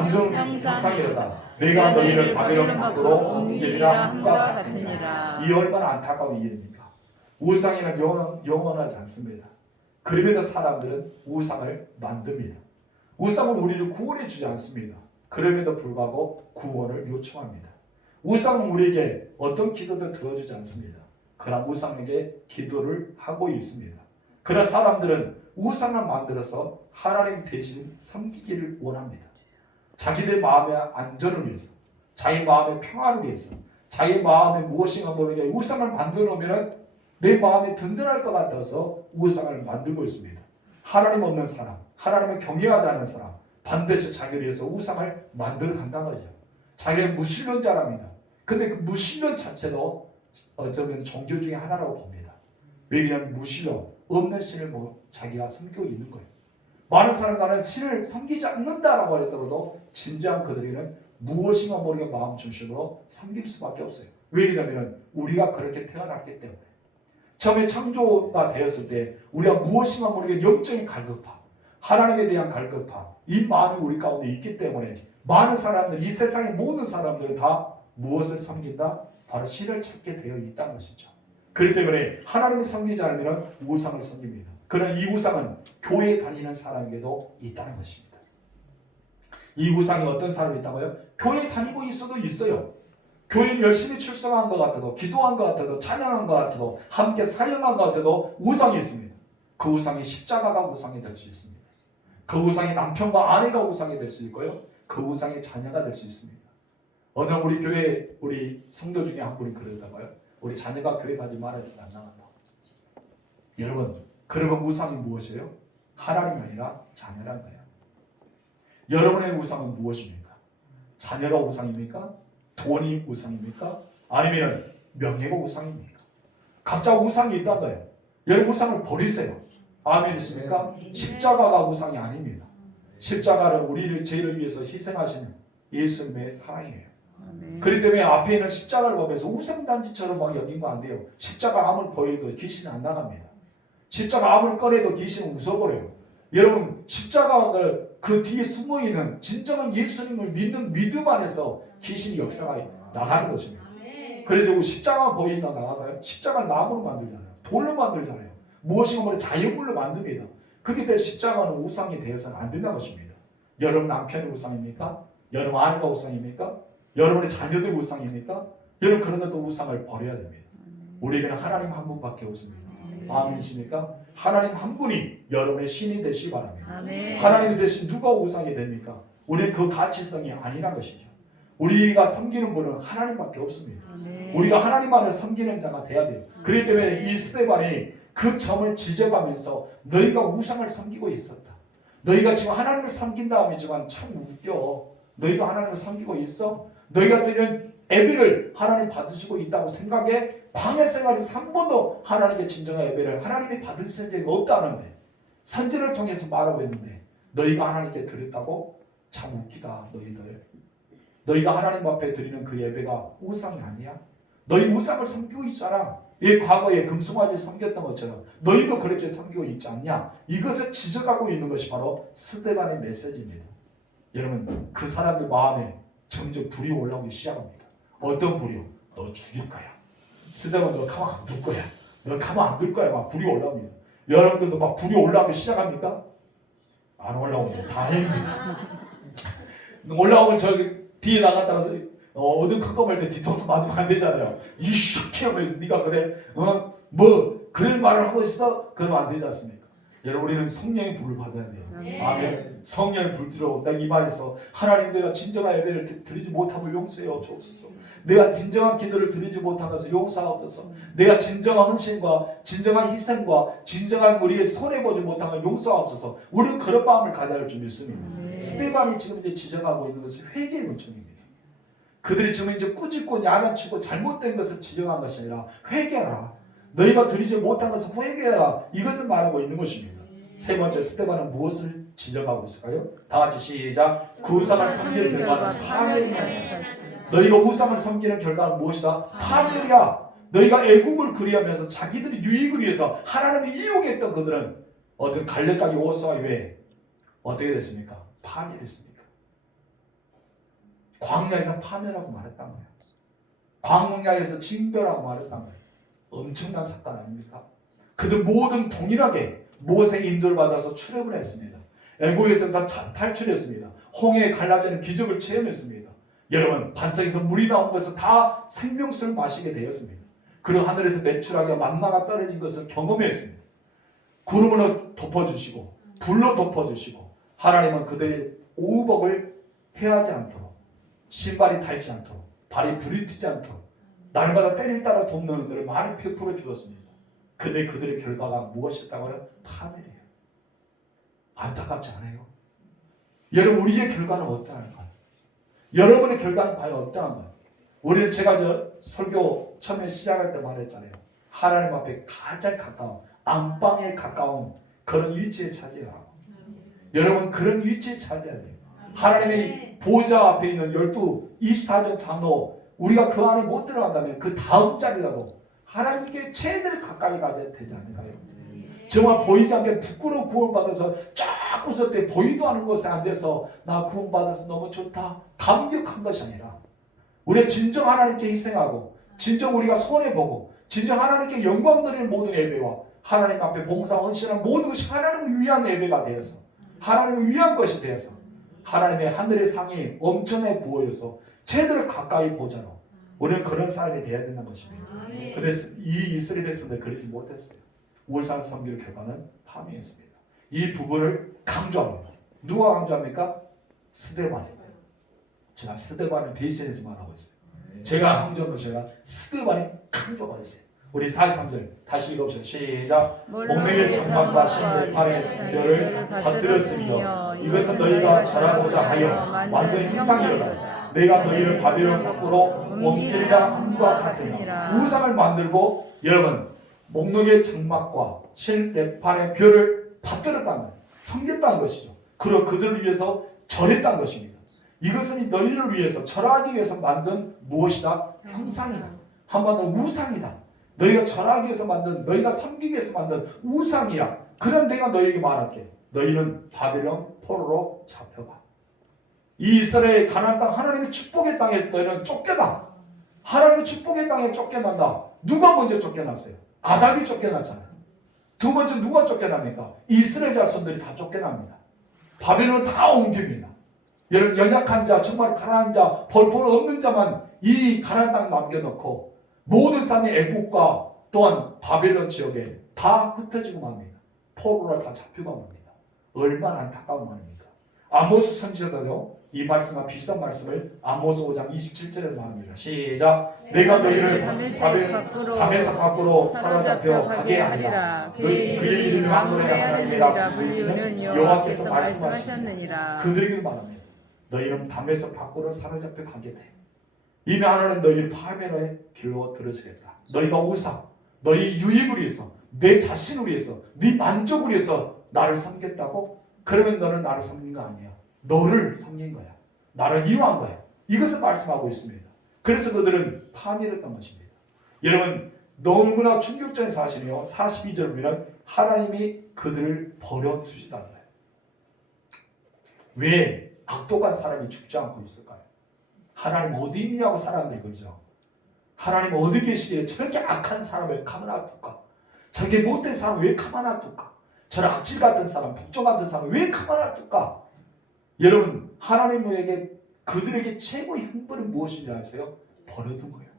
형상이로다. 내가 너희를 바벨론 밖으로 옮기리라 함과 같으니라. 이 얼마나 안타까운 일입니까? 우상에는 영원하지 않습니다. 그럼에도 사람들은 우상을 만듭니다. 우상은 우리를 구원해 주지 않습니다. 그럼에도 불구하고 구원을 요청합니다. 우상은 우리에게 어떤 기도도 들어주지 않습니다. 그러나 우상에게 기도를 하고 있습니다. 그러나 사람들은 우상을 만들어서 하나님 대신 섬기기를 원합니다. 자기들 마음의 안전을 위해서, 자기 마음의 평화를 위해서, 자기 마음에 무엇인가 모르게 우상을 만들어 놓으면 내 마음이 든든할 것 같아서 우상을 만들고 있습니다. 하나님 없는 사람, 하나님을 경외하지 않는 사람, 반드시 자기를 위해서 우상을 만들어 간다는 거죠. 자기는 무신론자랍니다. 근데 그 무신론 자체도 어쩌면 종교 중에 하나라고 봅니다. 왜냐하면 무신론, 없는 신을 자기가 섬기고 있는 거예요. 많은 사람 나는 신을 섬기지 않는다라고 하더라도 진정한 그들에게는 무엇인가 모르게 마음 중심으로 섬길 수밖에 없어요. 왜냐하면 우리가 그렇게 태어났기 때문에. 처음에 창조가 되었을 때 우리가 무엇인가 모르게 영적인 갈급함, 하나님에 대한 갈급함, 이 마음이 우리 가운데 있기 때문에 많은 사람들, 이 세상의 모든 사람들은 다 무엇을 섬긴다? 바로 신을 찾게 되어 있다는 것이죠. 그렇기 때문에 하나님을 섬기지 않으면 우상을 섬깁니다. 그러나 이 우상은 교회에 다니는 사람에게도 있다는 것입니다. 이 우상이 어떤 사람이 있다고요? 교회에 다니고 있어도 있어요. 교회에 열심히 출석한 것 같아도, 기도한 것 같아도, 찬양한 것 같아도, 함께 사역한 것 같아도 우상이 있습니다. 그 우상이 십자가가 우상이 될 수 있습니다. 그 우상이 남편과 아내가 우상이 될 수 있고요. 그 우상이 자녀가 될 수 있습니다. 어느 우리 교회 우리 성도 중에 한 분이 그러다가요. 우리 자녀가 교회 가지 말아서 안 나간다. 여러분, 그러면 우상이 무엇이에요? 하나님이 아니라 자녀란 거예요. 여러분의 우상은 무엇입니까? 자녀가 우상입니까? 돈이 우상입니까? 아니면 명예가 우상입니까? 각자 우상이 있다는 거예요. 여러분 우상을 버리세요. 아멘이십니까? 십자가가 우상이 아닙니다. 십자가는 우리를 죄를 위해서 희생하시는 예수님의 사랑이에요. 그렇기 때문에 앞에 있는 십자가를 보면서 우상단지처럼 막 여기면 안 돼요. 십자가 아무리 보여도 귀신은 안 나갑니다. 십자가 아무리 꺼내도 귀신은 웃어버려요. 여러분 십자가가 그 뒤에 숨어있는 진정한 예수님을 믿는 믿음 안에서 귀신이 역사가 나가는 것입니다. 그래서 십자가가 보인다 나가요? 십자가를 나무로 만들잖아요. 돌로 만들잖아요. 무엇인가 모르게 자연물로 만듭니다. 그렇기 때문에 십자가는 우상이 되어서는 안 된다는 것입니다. 여러분 남편이 우상입니까? 여러분 아내가 우상입니까? 여러분의 자녀들 우상입니까? 여러분 그런데도 우상을 버려야 됩니다. 우리에게는 하나님 한 분밖에 없습니다. 아멘이십니까? 하나님 한 분이 여러분의 신이 되시기 바랍니다. 아멘. 하나님이 대신 누가 우상이 됩니까? 우리는 그 가치성이 아니란 것이죠. 우리가 섬기는 분은 하나님밖에 없습니다. 아멘. 우리가 하나님만을 섬기는 자가 돼야 돼요. 그렇기 때문에 이 스데반이 그 점을 지적하면서 너희가 우상을 섬기고 있었다. 너희가 지금 하나님을 섬긴다 하지만 참 웃겨. 너희가 하나님을 섬기고 있어? 너희가 드리는 예배를 하나님 받으시고 있다고 생각해? 광야 생활에서 한 번도 하나님께 진정한 예배를 하나님이 받으신 적이 없다는데 선지를 통해서 말하고 있는데 너희가 하나님께 드렸다고? 참 웃기다 너희들. 너희가 하나님 앞에 드리는 그 예배가 우상이 아니야? 너희 우상을 섬기고 있잖아. 이 과거에 금송아지를 섬겼던 것처럼 너희도 그렇게 섬기고 있지 않냐? 이것을 지적하고 있는 것이 바로 스데반의 메시지입니다. 여러분 그 사람들 마음에 점점 불이 올라오기 시작합니다. 어떤 불이요? 너 죽일 거야. 스데반 너 가만 안 둘 거야. 너 가만 안 둘 거야. 막 불이 올라옵니다. 여러분들도 막 불이 올라오기 시작합니까? 안 올라오네요. 다행입니다. 올라오면 저기 뒤에 나갔다가 어두컴컴할 때 뒤통수 맞으면 안 되잖아요. 이씨 하면서 네가 그래? 뭐 그런 말을 하고 있어? 그러면 안 되지 않습니까? 여러분 우리는 성령의 불을 받아야 돼요. 아멘. 성령의 불 들어 내 입안에서 하나님 내가 진정한 예배를 드리지 못함을 용서해 주옵소서. 내가 진정한 기도를 드리지 못하면서 용서하옵소서. 내가 진정한 헌신과 진정한 희생과 진정한 우리의 손해보지 못함을 용서하옵소서. 우리는 그런 마음을 가져야 할 줄 믿습니다. 스데반이 지금 이제 지적하고 있는 것은 회개의 요청입니다. 그들이 지금 이제 꾸짖고 야단치고 잘못된 것을 지적한 것이 아니라 회개하라. 너희가 드리지 못한 것을 회개하라. 이것을 말하고 있는 것입니다. 세 번째 스데반은 무엇을 지적하고 있을까요? 다 같이 시작. 그 우상을 섬기는 결과는 파멸이다. 너희가 우상을 섬기는 결과는 무엇이다? 파멸이야. 너희가 애국을 그리하면서 자기들의 유익을 위해서 하나님을 이용했던 그들은 어떤 갈렙과 여호수아 외에 어떻게 됐습니까? 파멸했습니까? 광야에서 파멸하고 말했단 말이에요. 광야에서 징별하고 말했단 말이에요. 엄청난 사건 아닙니까? 그들 모든 동일하게 모세의 인도를 받아서 출애굽을 했습니다. 애국에서 다 탈출했습니다. 홍해에 갈라지는 기적을 체험했습니다. 여러분 반석에서 물이 나온 것은 다 생명수를 마시게 되었습니다. 그리고 하늘에서 매출하게 만나가 떨어진 것을 경험했습니다. 구름으로 덮어주시고 불로 덮어주시고 하나님은 그들의 오복을 해하지 않도록 신발이 닳지 않도록 발이 불이 튀지 않도록 날마다 때를 따라 돕는 은혜를 많이 베풀어 주었습니다. 근데 그들의 결과가 무엇이었다고 하면 파멸이에요. 안타깝지 않아요? 여러분 우리의 결과는 어떠한가? 여러분의 결과는 과연 어떠한가? 우리는 제가 설교 처음에 시작할 때 말했잖아요. 하나님 앞에 가장 가까운 안방에 가까운 그런 위치에 차지하라고. 여러분 그런 위치에 차지해야 돼요. 하나님의 보좌 앞에 있는 24전 장로 우리가 그 안에 못 들어간다면 그 다음 자리라도 하나님께 최대를 가까이 가야 되지 않을까요? 정말 보이지 않게 부끄러운 구원받아서 쫙 웃을 때 보이도 않은 곳에 앉아서 나 구원받아서 너무 좋다 감격한 것이 아니라 우리가 진정 하나님께 희생하고 진정 우리가 손해보고 진정 하나님께 영광 드리는 모든 예배와 하나님 앞에 봉사 헌신한 모든 것이 하나님을 위한 예배가 되어서 하나님을 위한 것이 되어서 하나님의 하늘의 상이 엄청나게 부어져서 제대로 가까이 보자로 우리는 그런 사람이 되어야 된다는 것입니다. 그래서 이 이스라엘 백성들 그러지 못했어요. 우상 섬기는 결과는 파멸했습니다. 이 부분을 강조합니다. 누가 강조합니까? 스데반입니다. 제가 스데반을 대신해서 말하고 있어요. 제가 강조한 것이 스데반이 강조가 있어요. 우리 43절 다시 읽어보세요. 시작. 목명의 천막과 신대판의 별을 받들었으며 이것은 너희가 절하고자 하여 만든 형상이로다. 내가 너희를 바벨론 밖으로 옮기리라 함과 같으니라. 우상을 만들고 여러분 목록의 장막과 실레판의 별을 받들었다는 거예요. 섬겼다는 것이죠. 그리고 그들을 위해서 절했다는 것입니다. 이것은 너희를 위해서 절하기 위해서 만든 무엇이다? 형상이다. 한마디로 우상이다. 너희가 절하기 위해서 만든 너희가 섬기기 위해서 만든 우상이야. 그럼 내가 너희에게 말할게. 너희는 바벨론 포로로 잡혀가. 이 이스라엘 가나안 땅 하나님의 축복의 땅에서 너희는 쫓겨나. 하나님의 축복의 땅에 쫓겨난다. 누가 먼저 쫓겨났어요? 아담이 쫓겨났잖아요. 두 번째 누가 쫓겨납니까? 이스라엘 자손들이 다 쫓겨납니다. 바벨론 다 옮깁니다. 여러분 연약한 자, 정말 가난한 자, 벌벌 없는 자만 이 가나안 땅 남겨놓고 모든 산의 애국과 또한 바벨론 지역에 다 흩어지고 맙니다. 포로로 다 잡히고 맙니다. 얼마나 안타까운 말입니까? 아모스 선지자도 이 말씀과 비슷한 말씀을 아모스 5장 27절에 말합니다. 시작. 내가 너희를 담에서 밖으로 사로잡혀 가게 하리라. 그의 이름이 만군의 하나님이라 불리우는 여호와께서 말씀하셨느니라. 그들에게 말합니다. 너희는 담에서 밖으로 사로잡혀 가게 돼. 이미 하나님 너희를 파멸의 길로 들으시겠다. 너희가 우상, 너희 유익을 위해서, 내 자신을 위해서, 네 만족을 위해서 나를 섬겼다고? 그러면 너는 나를 섬긴 거 아니야. 너를 섬긴 거야. 나를 이용한 거야. 이것을 말씀하고 있습니다. 그래서 그들은 파멸했던 것입니다. 여러분 너무나 충격적인 사실이요. 42절 보면 하나님이 그들을 버려두시다는 거예요. 왜 악독한 사람이 죽지 않고 있을까요? 하나님 어디 있냐고 사람들이 그러죠. 하나님 어디 계시기에 저렇게 악한 사람을 가만히 둘까? 저렇게 못된 사람 왜 가만히 둘까? 저런 악질 같은 사람, 북쪽 같은 사람 왜 가만히 둘까? 여러분 하나님에게 그들에게 최고의 형벌은 무엇인지 아세요? 버려둔 거예요.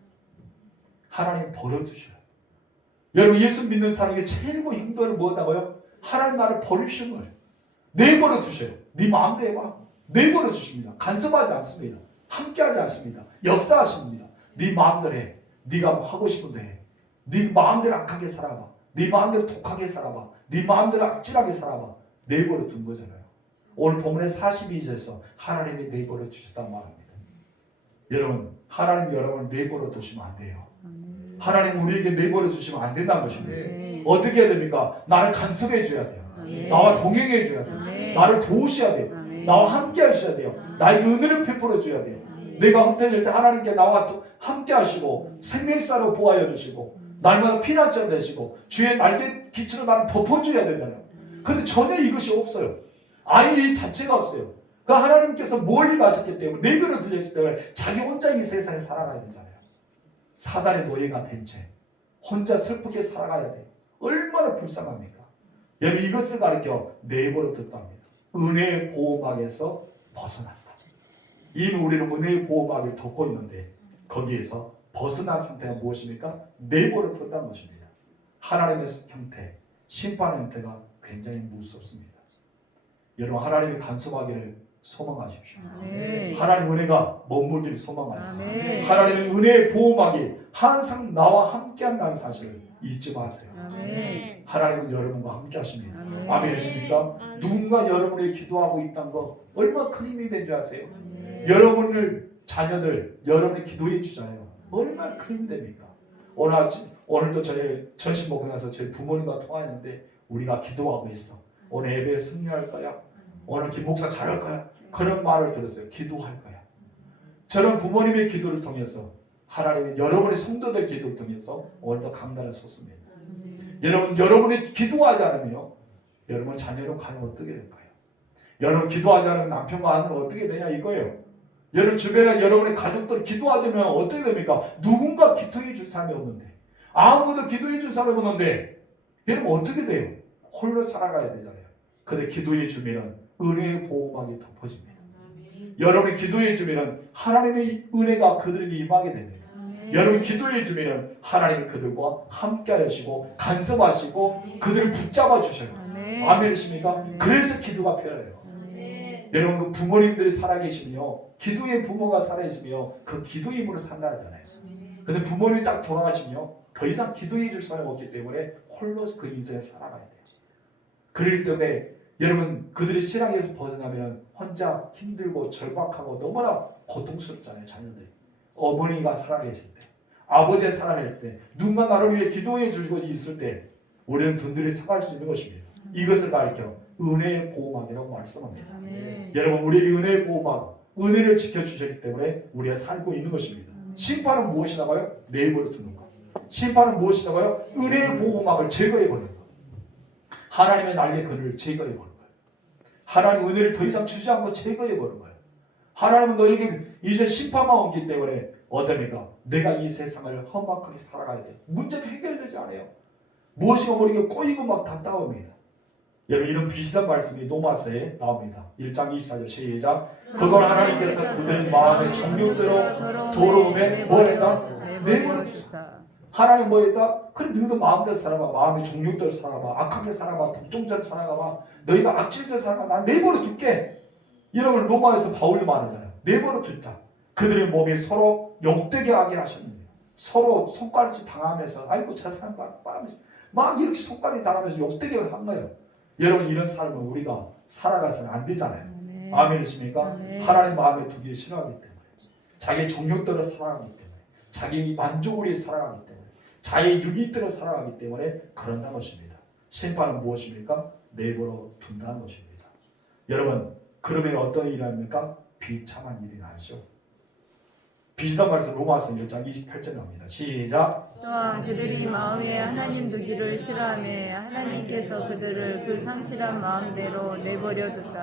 하나님 버려두셔요. 여러분 예수 믿는 사람에게 최고의 형벌은 뭐다고요? 하나님 나를 버리신 거예요. 내버려 두셔요. 네 마음대로 해봐. 내버려 주십니다. 간섭하지 않습니다. 함께하지 않습니다. 역사하십니다. 네 마음대로 해. 네가 뭐 하고 싶은 데 해. 네 마음대로 악하게 살아봐. 네 마음대로 독하게 살아봐. 네 마음대로 악질하게 살아봐. 내버려 둔 거잖아요. 오늘 본문의 42절에서 하나님이 내버려 주셨다고 말합니다. 여러분 하나님 여러분을 내버려 두시면 안 돼요. 하나님 우리에게 내버려 주시면 안 된다는 것입니다. 어떻게 해야 됩니까? 나를 간섭해 줘야 돼요. 나와 동행해 줘야 돼요. 나를 도우셔야 돼요. 나와 함께 하셔야 돼요. 나에게 은혜를 베풀어 줘야 돼요. 내가 흩어질 때 하나님께 나와 함께 하시고 생명사로 보호하여 주시고 날마다 피난처 되시고 주의 날개 깃으로 나를 덮어줘야 되잖아요. 그런데 전혀 이것이 없어요. 아예 이 자체가 없어요. 그 하나님께서 멀리 가셨기 때문에 내버려 두셨기 때문에 자기 혼자 이 세상에 살아가야 되잖아요. 사단의 노예가 된 채 혼자 슬프게 살아가야 돼요. 얼마나 불쌍합니까? 여러분 이것을 가르쳐 내버려 뒀답니다. 은혜의 보호막에서 벗어났다. 이미 우리는 은혜의 보호막을 덮고 있는데 거기에서 벗어난 상태가 무엇입니까? 내버려 뒀다는 것입니다. 하나님의 형태, 심판의 형태가 굉장히 무섭습니다. 여러분 하나님이 간섭하기를 소망하십시오. 아멘. 하나님 은혜가 머물기를 소망하세요. 아멘. 하나님의 은혜의 보호막이 항상 나와 함께한다는 사실을 잊지 마세요. 아멘. 하나님은 여러분과 함께 하십니다. 아멘. 아멘이십니까? 누군가 여러분이 기도하고 있다는 거 얼마나 큰 힘이 되는 줄 아세요? 아멘. 여러분을 자녀들 여러분이 기도해 주잖아요. 얼마나 큰 힘이 됩니까? 오늘 아침 오늘도 저희 전신 먹고 나서 저희 부모님과 통화했는데 우리가 기도하고 있어. 오늘 예배에 승리할 거야. 오늘 김 목사 잘할 거야. 그런 말을 들었어요. 기도할 거야. 저는 부모님의 기도를 통해서 하나님은 여러분의 성도들 기도를 통해서 오늘도 강단을 섰습니다. 여러분 여러분이 기도하지 않으면 여러분 자녀는 과연 어떻게 될까요? 여러분 기도하지 않으면 남편과 아내는 어떻게 되냐 이거예요. 여러분 주변에 여러분의 가족들 기도하지 않으면 어떻게 됩니까? 누군가 기도해 줄 사람이 없는데 아무도 기도해 줄 사람이 없는데 여러분 어떻게 돼요? 홀로 살아가야 되잖아요. 근데 기도해 주면 은혜의 보호막이 덮어집니다. 여러분이 기도해 주면 하나님의 은혜가 그들에게 임하게 됩니다. 여러분 기도해 주면 하나님이 그들과 함께 하시고 간섭하시고 그들을 붙잡아 주셔요. 아멘이십니까? 그래서 기도가 필요해요. 여러분 그 부모님들이 살아계시며 기도의 부모가 살아계시며 그 기도 힘으로 산다잖아요. 근데 부모님이 딱 돌아가시며 더 이상 기도해 줄 사람이 없기 때문에 홀로 그 인생을 살아가야 돼요. 그렇기 때문에 여러분 그들이 신앙에서 벗어나면 혼자 힘들고 절박하고 너무나 고통스럽잖아요. 자녀들이 어머니가 살아계실 때 아버지가 살아계실 때 누군가 나를 위해 기도해 주시고 있을 때 우리는 든든히 살아갈 수 있는 것입니다. 이것을 가르쳐 은혜의 보호막이라고 말씀합니다. 여러분 우리에게 은혜의 보호막 은혜를 지켜주셨기 때문에 우리가 살고 있는 것입니다. 심판은 무엇이라고요? 내버려 두는 것. 심판은 무엇이라고요? 은혜의 보호막을 제거해버리는 것. 하나님의 날개 그늘을 제거해버리는 거예요. 하나님 은혜를 더 이상 주지 않고 제거해버리는 거예요. 하나님은 너에게 이제 심판만 옮기 때문에 어떻습니까? 내가 이 세상을 험악하게 살아가야 돼요. 문제가 해결되지 않아요. 무엇이가 모르게 꼬이고 막 답답합니다. 여러분 이런 비슷한 말씀이 로마서에 나옵니다. 1장 24절 시작. 그걸 하나님께서 그들 마음의 정욕대로 도로움에 뭘 했다? 내버려 주사. 하나님 뭐 했다? 그래 너희도 마음대로 살아봐. 마음의 종육대로 살아봐. 악하게 살아봐. 독종대로 살아가봐. 너희가 악질대로 살아봐. 난 내버려 둘게. 이런 로마에서 바울이 말하잖아요. 내버려 뒀다. 그들의 몸이 서로 욕되게 하게 하셨는데 서로 손가락질 당하면서 아이고 저 사람 막 이렇게 손가락질 당하면서 욕되게 한 거예요. 여러분 이런 삶은 우리가 살아가서는 안 되잖아요. 아멘이십니까? 하나님 마음에 두기 싫어하기 때문에 자기 종욕대로 살아가기 때문에 자기 만족을 위해 살아가기 때문에 자기 유익대로 살아가기 때문에 그런다는 것입니다. 심판은 무엇입니까? 내버려 둔다는 것입니다. 여러분 그러면 어떤 일이 합니까? 비참한 일이 나죠. 비슷한 말씀 로마서 1장 28절 나옵니다. 시작. 또한 그들이 마음에 하나님 두기를 싫어하며 하나님께서 그들을 그 상실한 마음대로 내버려 두사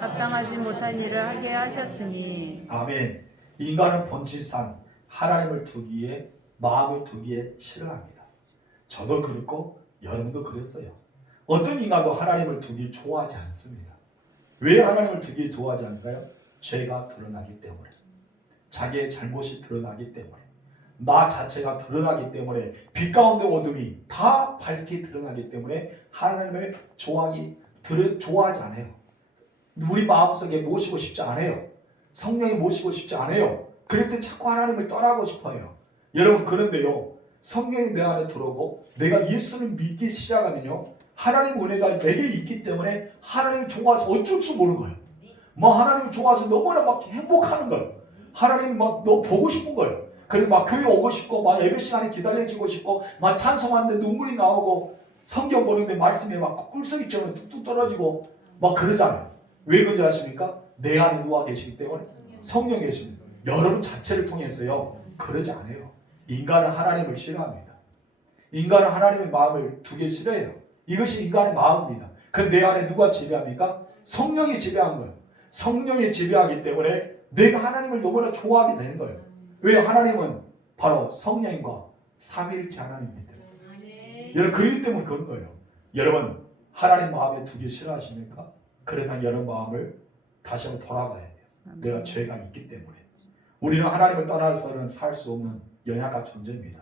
합당하지 못한 일을 하게 하셨으니. 아멘. 인간은 본질상 하나님을 두기에 마음을 두기에 싫어합니다. 저도 그렇고 여러분도 그랬어요. 어떤 인간도 하나님을 두기 좋아하지 않습니다. 왜 하나님을 두기 좋아하지 않을까요? 죄가 드러나기 때문에 자기의 잘못이 드러나기 때문에 나 자체가 드러나기 때문에 빛 가운데 어둠이 다 밝게 드러나기 때문에 하나님을 좋아하지 않아요. 우리 마음속에 모시고 싶지 않아요. 성령이 모시고 싶지 않아요. 그럴 때 자꾸 하나님을 떠나고 싶어요. 여러분 그런데요. 성령이 내 안에 들어오고 내가 예수를 믿기 시작하면요. 하나님 은혜가 내게 있기 때문에 하나님이 좋아서 어쩔 줄 모르는 거예요. 막 하나님이 좋아서 너무나 막 행복하는 거예요. 하나님 막 너 보고 싶은 거예요. 그리고 막 교회 오고 싶고 막 예배 시간에 기다려지고 싶고 막 찬송하는데 눈물이 나오고 성경 보는데 말씀에 막 꿀속이처럼 뚝뚝 떨어지고 막 그러잖아요. 왜 그런지 아십니까? 내 안에 누가 계시기 때문에 성령 계십니다. 여러분 자체를 통해서요. 그러지 않아요. 인간은 하나님을 싫어합니다. 인간은 하나님의 마음을 두기 싫어해요. 이것이 인간의 마음입니다. 그럼 내 안에 누가 지배합니까? 성령이 지배한 거예요. 성령이 지배하기 때문에 내가 하나님을 너무나 좋아하게 되는 거예요. 왜? 하나님은 바로 성령과 삼위일체 하나님입니다. 여러분 그렇기 때문에 그런 거예요. 여러분 하나님 마음에 두기 싫어하십니까? 그래서 여러분 마음을 다시 한번 돌아가야 돼요. 내가 죄가 있기 때문에. 우리는 하나님을 떠나서는 살 수 없는 연약한 존재입니다.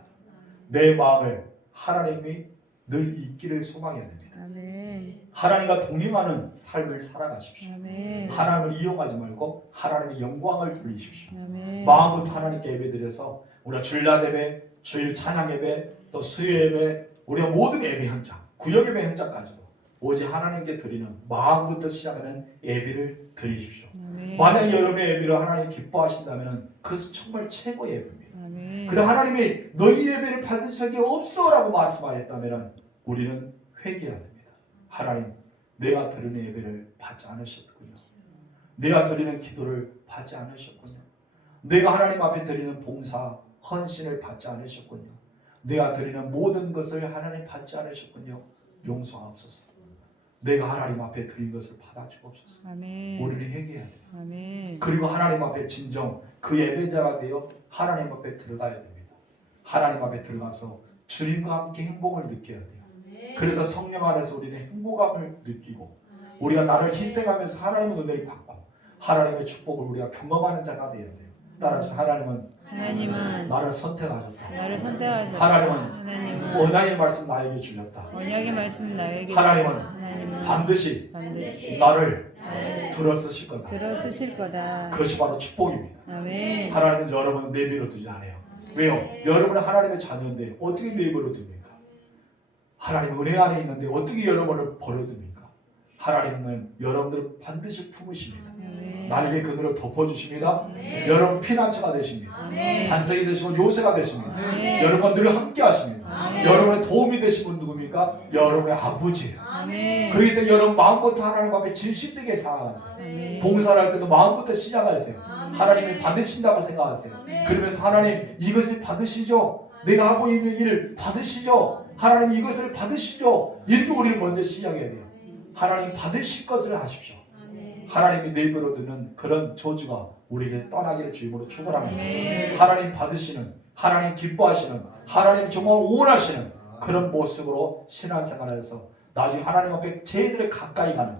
내 마음을 하나님이 늘 있기를 소망해야 됩니다. 아멘. 하나님과 동행하는 삶을 살아가십시오. 아멘. 하나님을 이용하지 말고 하나님의 영광을 돌리십시오. 아멘. 마음부터 하나님께 예배드려서 우리가 주일날 예배, 주일 찬양 예배, 또 수요 예배, 우리가 모든 예배 현장, 구역 예배 현장까지도 오직 하나님께 드리는 마음부터 시작하는 예배를 드리십시오. 아멘. 만약 여러분의 예배를 하나님 기뻐하신다면 그것은 정말 최고의 예배입니다. 아멘. 그래 하나님이 너희 예배를 받을 적이 없어라고 말씀하셨다면 우리는 회개해야 됩니다. 하나님, 내가 드리는 예배를 받지 않으셨군요. 내가 드리는 기도를 받지 않으셨군요. 내가 하나님 앞에 드리는 봉사, 헌신을 받지 않으셨군요. 내가 드리는 모든 것을 하나님 받지 않으셨군요. 용서하옵소서. 내가 하나님 앞에 드린 것을 받아주옵소서. 아멘. 우리는 회개해야 돼요. 아멘. 그리고 하나님 앞에 진정 그 예배자가 되어 하나님 앞에 들어가야 됩니다. 하나님 앞에 들어가서 주님과 함께 행복을 느껴야 돼요. 그래서 성령 안에서 우리는 행복감을 느끼고 우리가 나를 희생하면서 하나님의 은혜를 받고 하나님의 축복을 우리가 경험하는 자가 되어야 돼요. 따라서 하나님은 나를 선택하셨다. 나를 선택하셨다. 하나님은 언약의 말씀 나에게 주셨다. 언약의 말씀 나에게 하나님은 반드시 나를 들어쓰실 거다. 들어쓰실 거다. 그것이 바로 축복입니다. 아멘. 하나님은 여러분을 내버려 두지 않아요. 왜요? 여러분은 하나님의 자녀인데 어떻게 내버려 둡니까? 하나님 은혜 안에 있는데 어떻게 여러분을 버려둡니까? 하나님은 여러분들을 반드시 품으십니다. 아멘. 나에게 그들을 덮어주십니다. 여러분 피난처가 되십니다. 아멘. 반석이 되시고 요새가 되십니다. 아멘. 여러분 늘 함께 하십니다. 아멘. 여러분의 도움이 되신 분 누굽니까? 여러분의 아버지예요. 아멘. 그렇기 때문에 여러분 마음부터 하나님 앞에 진실되게 살아가세요. 아멘. 봉사를 할 때도 마음부터 시작하세요. 하나님이 받으신다고 생각하세요. 그러면서 하나님 이것을 받으시죠. 내가 하고 있는 일을 받으시죠. 하나님 이것을 받으시죠. 이렇게 우리는 먼저 시작해야 돼요. 하나님 받으실 것을 하십시오. 하나님이 내버려 두는 그런 저주가 우리에게 떠나기를 주임으로 축원합니다. 하나님 받으시는, 하나님 기뻐하시는, 하나님 정말 원하시는 그런 모습으로 신앙생활에서 나중에 하나님 앞에 제일을 가까이 가는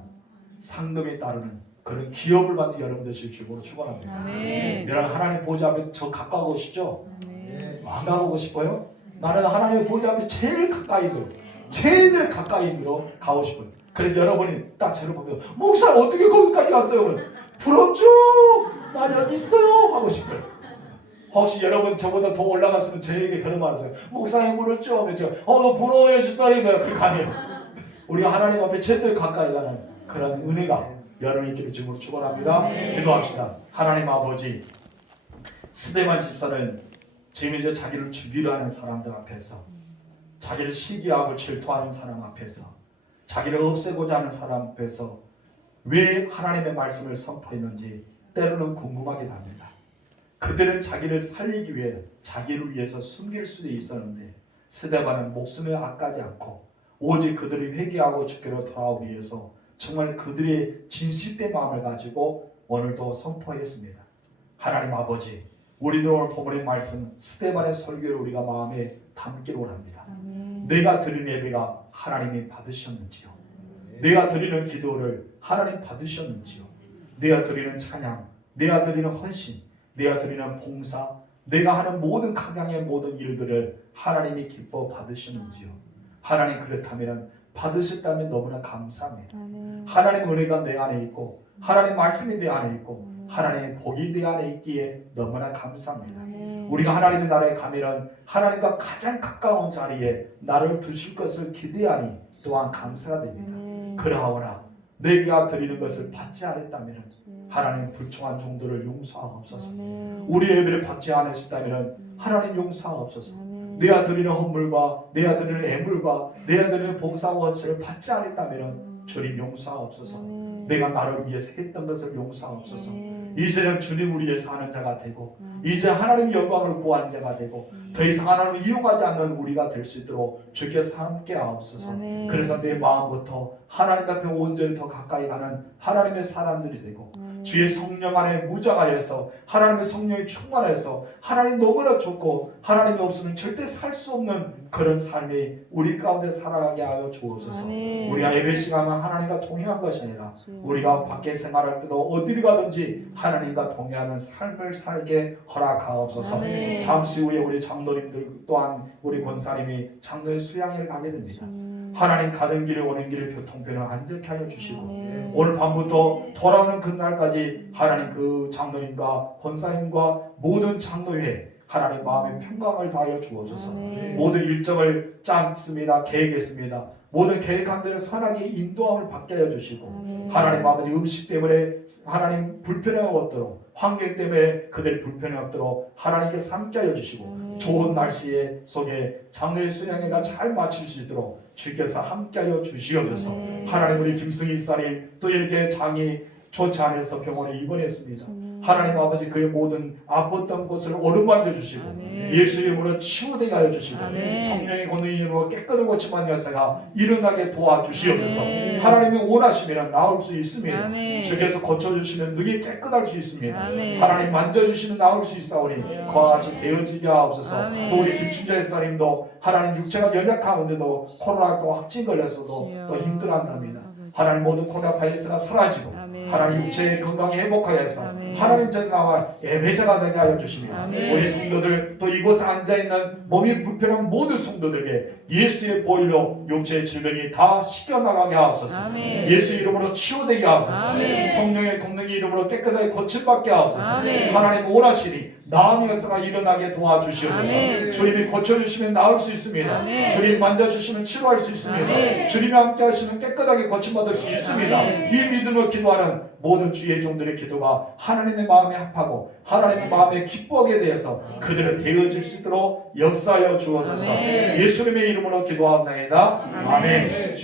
상급에 따르는 그런 기업을 받는 여러분 되실 주임으로 축원합니다. 아멘. 여러분 하나님 보좌 앞에 저 가까우고 싶죠? 아멘. 안 가보고 싶어요? 나는 하나님의 보좌 앞에 제일 가까이로 가고 싶어요. 그래서 여러분이 딱 저를 보면 목사 어떻게 거기까지 갔어요? 부럽죠? 나 여기 있어요 하고 싶어요. 혹시 여러분 저보다 더 올라갔으면 저에게 그런 말 하세요. 목사님 부럽죠? 하면 너 부러워요 주사님. 그렇게 아니에요. 우리가 하나님 앞에 제일 가까이 가는 그런 은혜가 여러분 있기를 주님으로 축원합니다. 기도합시다. 하나님 아버지, 스데반 집사는 지금 이제 자기를 죽이려 하는 사람들 앞에서, 자기를 시기하고 질투하는 사람 앞에서, 자기를 없애고자 하는 사람 앞에서 왜 하나님의 말씀을 선포했는지 때로는 궁금하게 됩니다. 그들은 자기를 살리기 위해 자기를 위해서 숨길 수도 있었는데 스데반은 목숨을 아까지 않고 오직 그들이 회개하고 주께로 돌아오기 위해서 정말 그들의 진실된 마음을 가지고 오늘도 선포했습니다. 하나님 아버지, 우리들 오늘 본문의 말씀 스데반의 설교를 우리가 마음에 담기를 원합니다. 내가 드리는 예배가 하나님이 받으셨는지요? 내가 드리는 기도를 하나님 받으셨는지요? 내가 드리는 찬양, 내가 드리는 헌신, 내가 드리는 봉사, 내가 하는 모든 각양의 모든 일들을 하나님이 기뻐 받으셨는지요? 하나님 그렇다면 받으셨다면 너무나 감사합니다. 하나님 은혜가 내 안에 있고 하나님 말씀이 내 안에 있고 하나님의 복이 내 안에 있기에 너무나 감사합니다. 우리가 하나님의 나라에 가면 하나님과 가장 가까운 자리에 나를 두실 것을 기대하니 또한 감사가 됩니다. 그러하오나 내가 드리는 것을 받지 않았다면 하나님 불충한 종들을 용서하옵소서. 우리 예배를 받지 않으셨다면 하나님 용서하옵소서. 내가 드리는 헌물과 내가 드리는 애물과 내가 드리는 봉사와 헌신을 받지 않았다면 주님 용서하옵소서. 내가 나를 위해서 했던 것을 용서하옵소서. 이제는 주님을 위해서 하는 자가 되고 이제 하나님의 영광을 구하는 자가 되고 더 이상 하나님을 이용하지 않는 우리가 될 수 있도록 주께서 함께 하옵소서. 그래서 내 마음부터 하나님 앞에 온전히 더 가까이 가는 하나님의 사람들이 되고 주의 성령 안에 무장하여서 하나님의 성령이 충만해서 하나님 너무나 좋고 하나님이 없으면 절대 살 수 없는 그런 삶이 우리 가운데 살아가게 하여 주옵소서. 우리가 예배 시간은 하나님과 동행한 것이 아니라 우리가 밖에 생활할 때도 어디를 가든지 하나님과 동행하는 삶을 살게 허락하옵소서. 잠시 후에 우리 장로님들 또한 우리 권사님이 장로의 수양회를 가게 됩니다. 하나님 가는 길을 오는 길을 교통편을 안전케 하여 주시고 오늘 밤부터 돌아오는 그날까지 하나님 그 장로님과 권사님과 모든 장로회 하나님 마음의 평강을 다하여 주옵소서. 모든 일정을 짰습니다. 계획했습니다. 모든 계획한 대로 선하게 인도함을 받게 하여 주시고 하나님 아버지 음식 때문에 하나님 불편함이 없도록 환경 때문에 그들 불편함이 없도록 하나님께 함께 하여 주시고 좋은 날씨에 속에 장로의 수양회가 잘 마칠 수 있도록 주께서 함께 하여 주시옵소서. 하나님 우리 김승희 사님 또 이렇게 장이 좋지 않아서 병원에 입원했습니다. 하나님 아버지 그의 모든 아팠던 곳을 어루만져 주시고 예수 이름으로 치유되게 하여 주시고 성령의 권능의 이름으로 깨끗하고 고침한 역사가 일어나게 도와주시옵소서. 하나님이 원하시면 나올 수 있습니다. 주께서 고쳐주시면 눈이 깨끗할 수 있습니다. 하나님 만져주시면 나올 수 있사오니 그와 같이 되어지게 하옵소서. 또 우리 김춘자 목사님도 하나님 육체가 연약하는데도 코로나 또 확진 걸려서도 또 힘들어한답니다. 하나님 모든 코로나 바이러스가 사라지고 하나님 육체의 건강이 회복하여서 하나님 전에 나와 예배자가 되게 하여 주시며 우리 성도들 또 이곳에 앉아있는 몸이 불편한 모든 성도들에게 예수의 보혈로 육체의 질병이 다 씻겨나가게 하옵소서. 예수 이름으로 치유되게 하옵소서. 성령의 권능의 이름으로 깨끗하게 고침받게 하옵소서. 하나님 원하시니 나음의 역사가 일어나게 도와주시옵소서. 주님이 고쳐주시면 나을 수 있습니다. 주님 만져주시면 치료할 수 있습니다. 주님이 함께 하시면 깨끗하게 고침받을 수 있습니다. 이 믿음으로 기도하는 모든 주의 종들의 기도가 하나님의 마음에 합하고 하나님의 마음에 기뻐하게 되어서 그들은 되어질 수 있도록 역사하여 주옵소서. 예수님의 이름으로 기도하옵나이다. 아멘.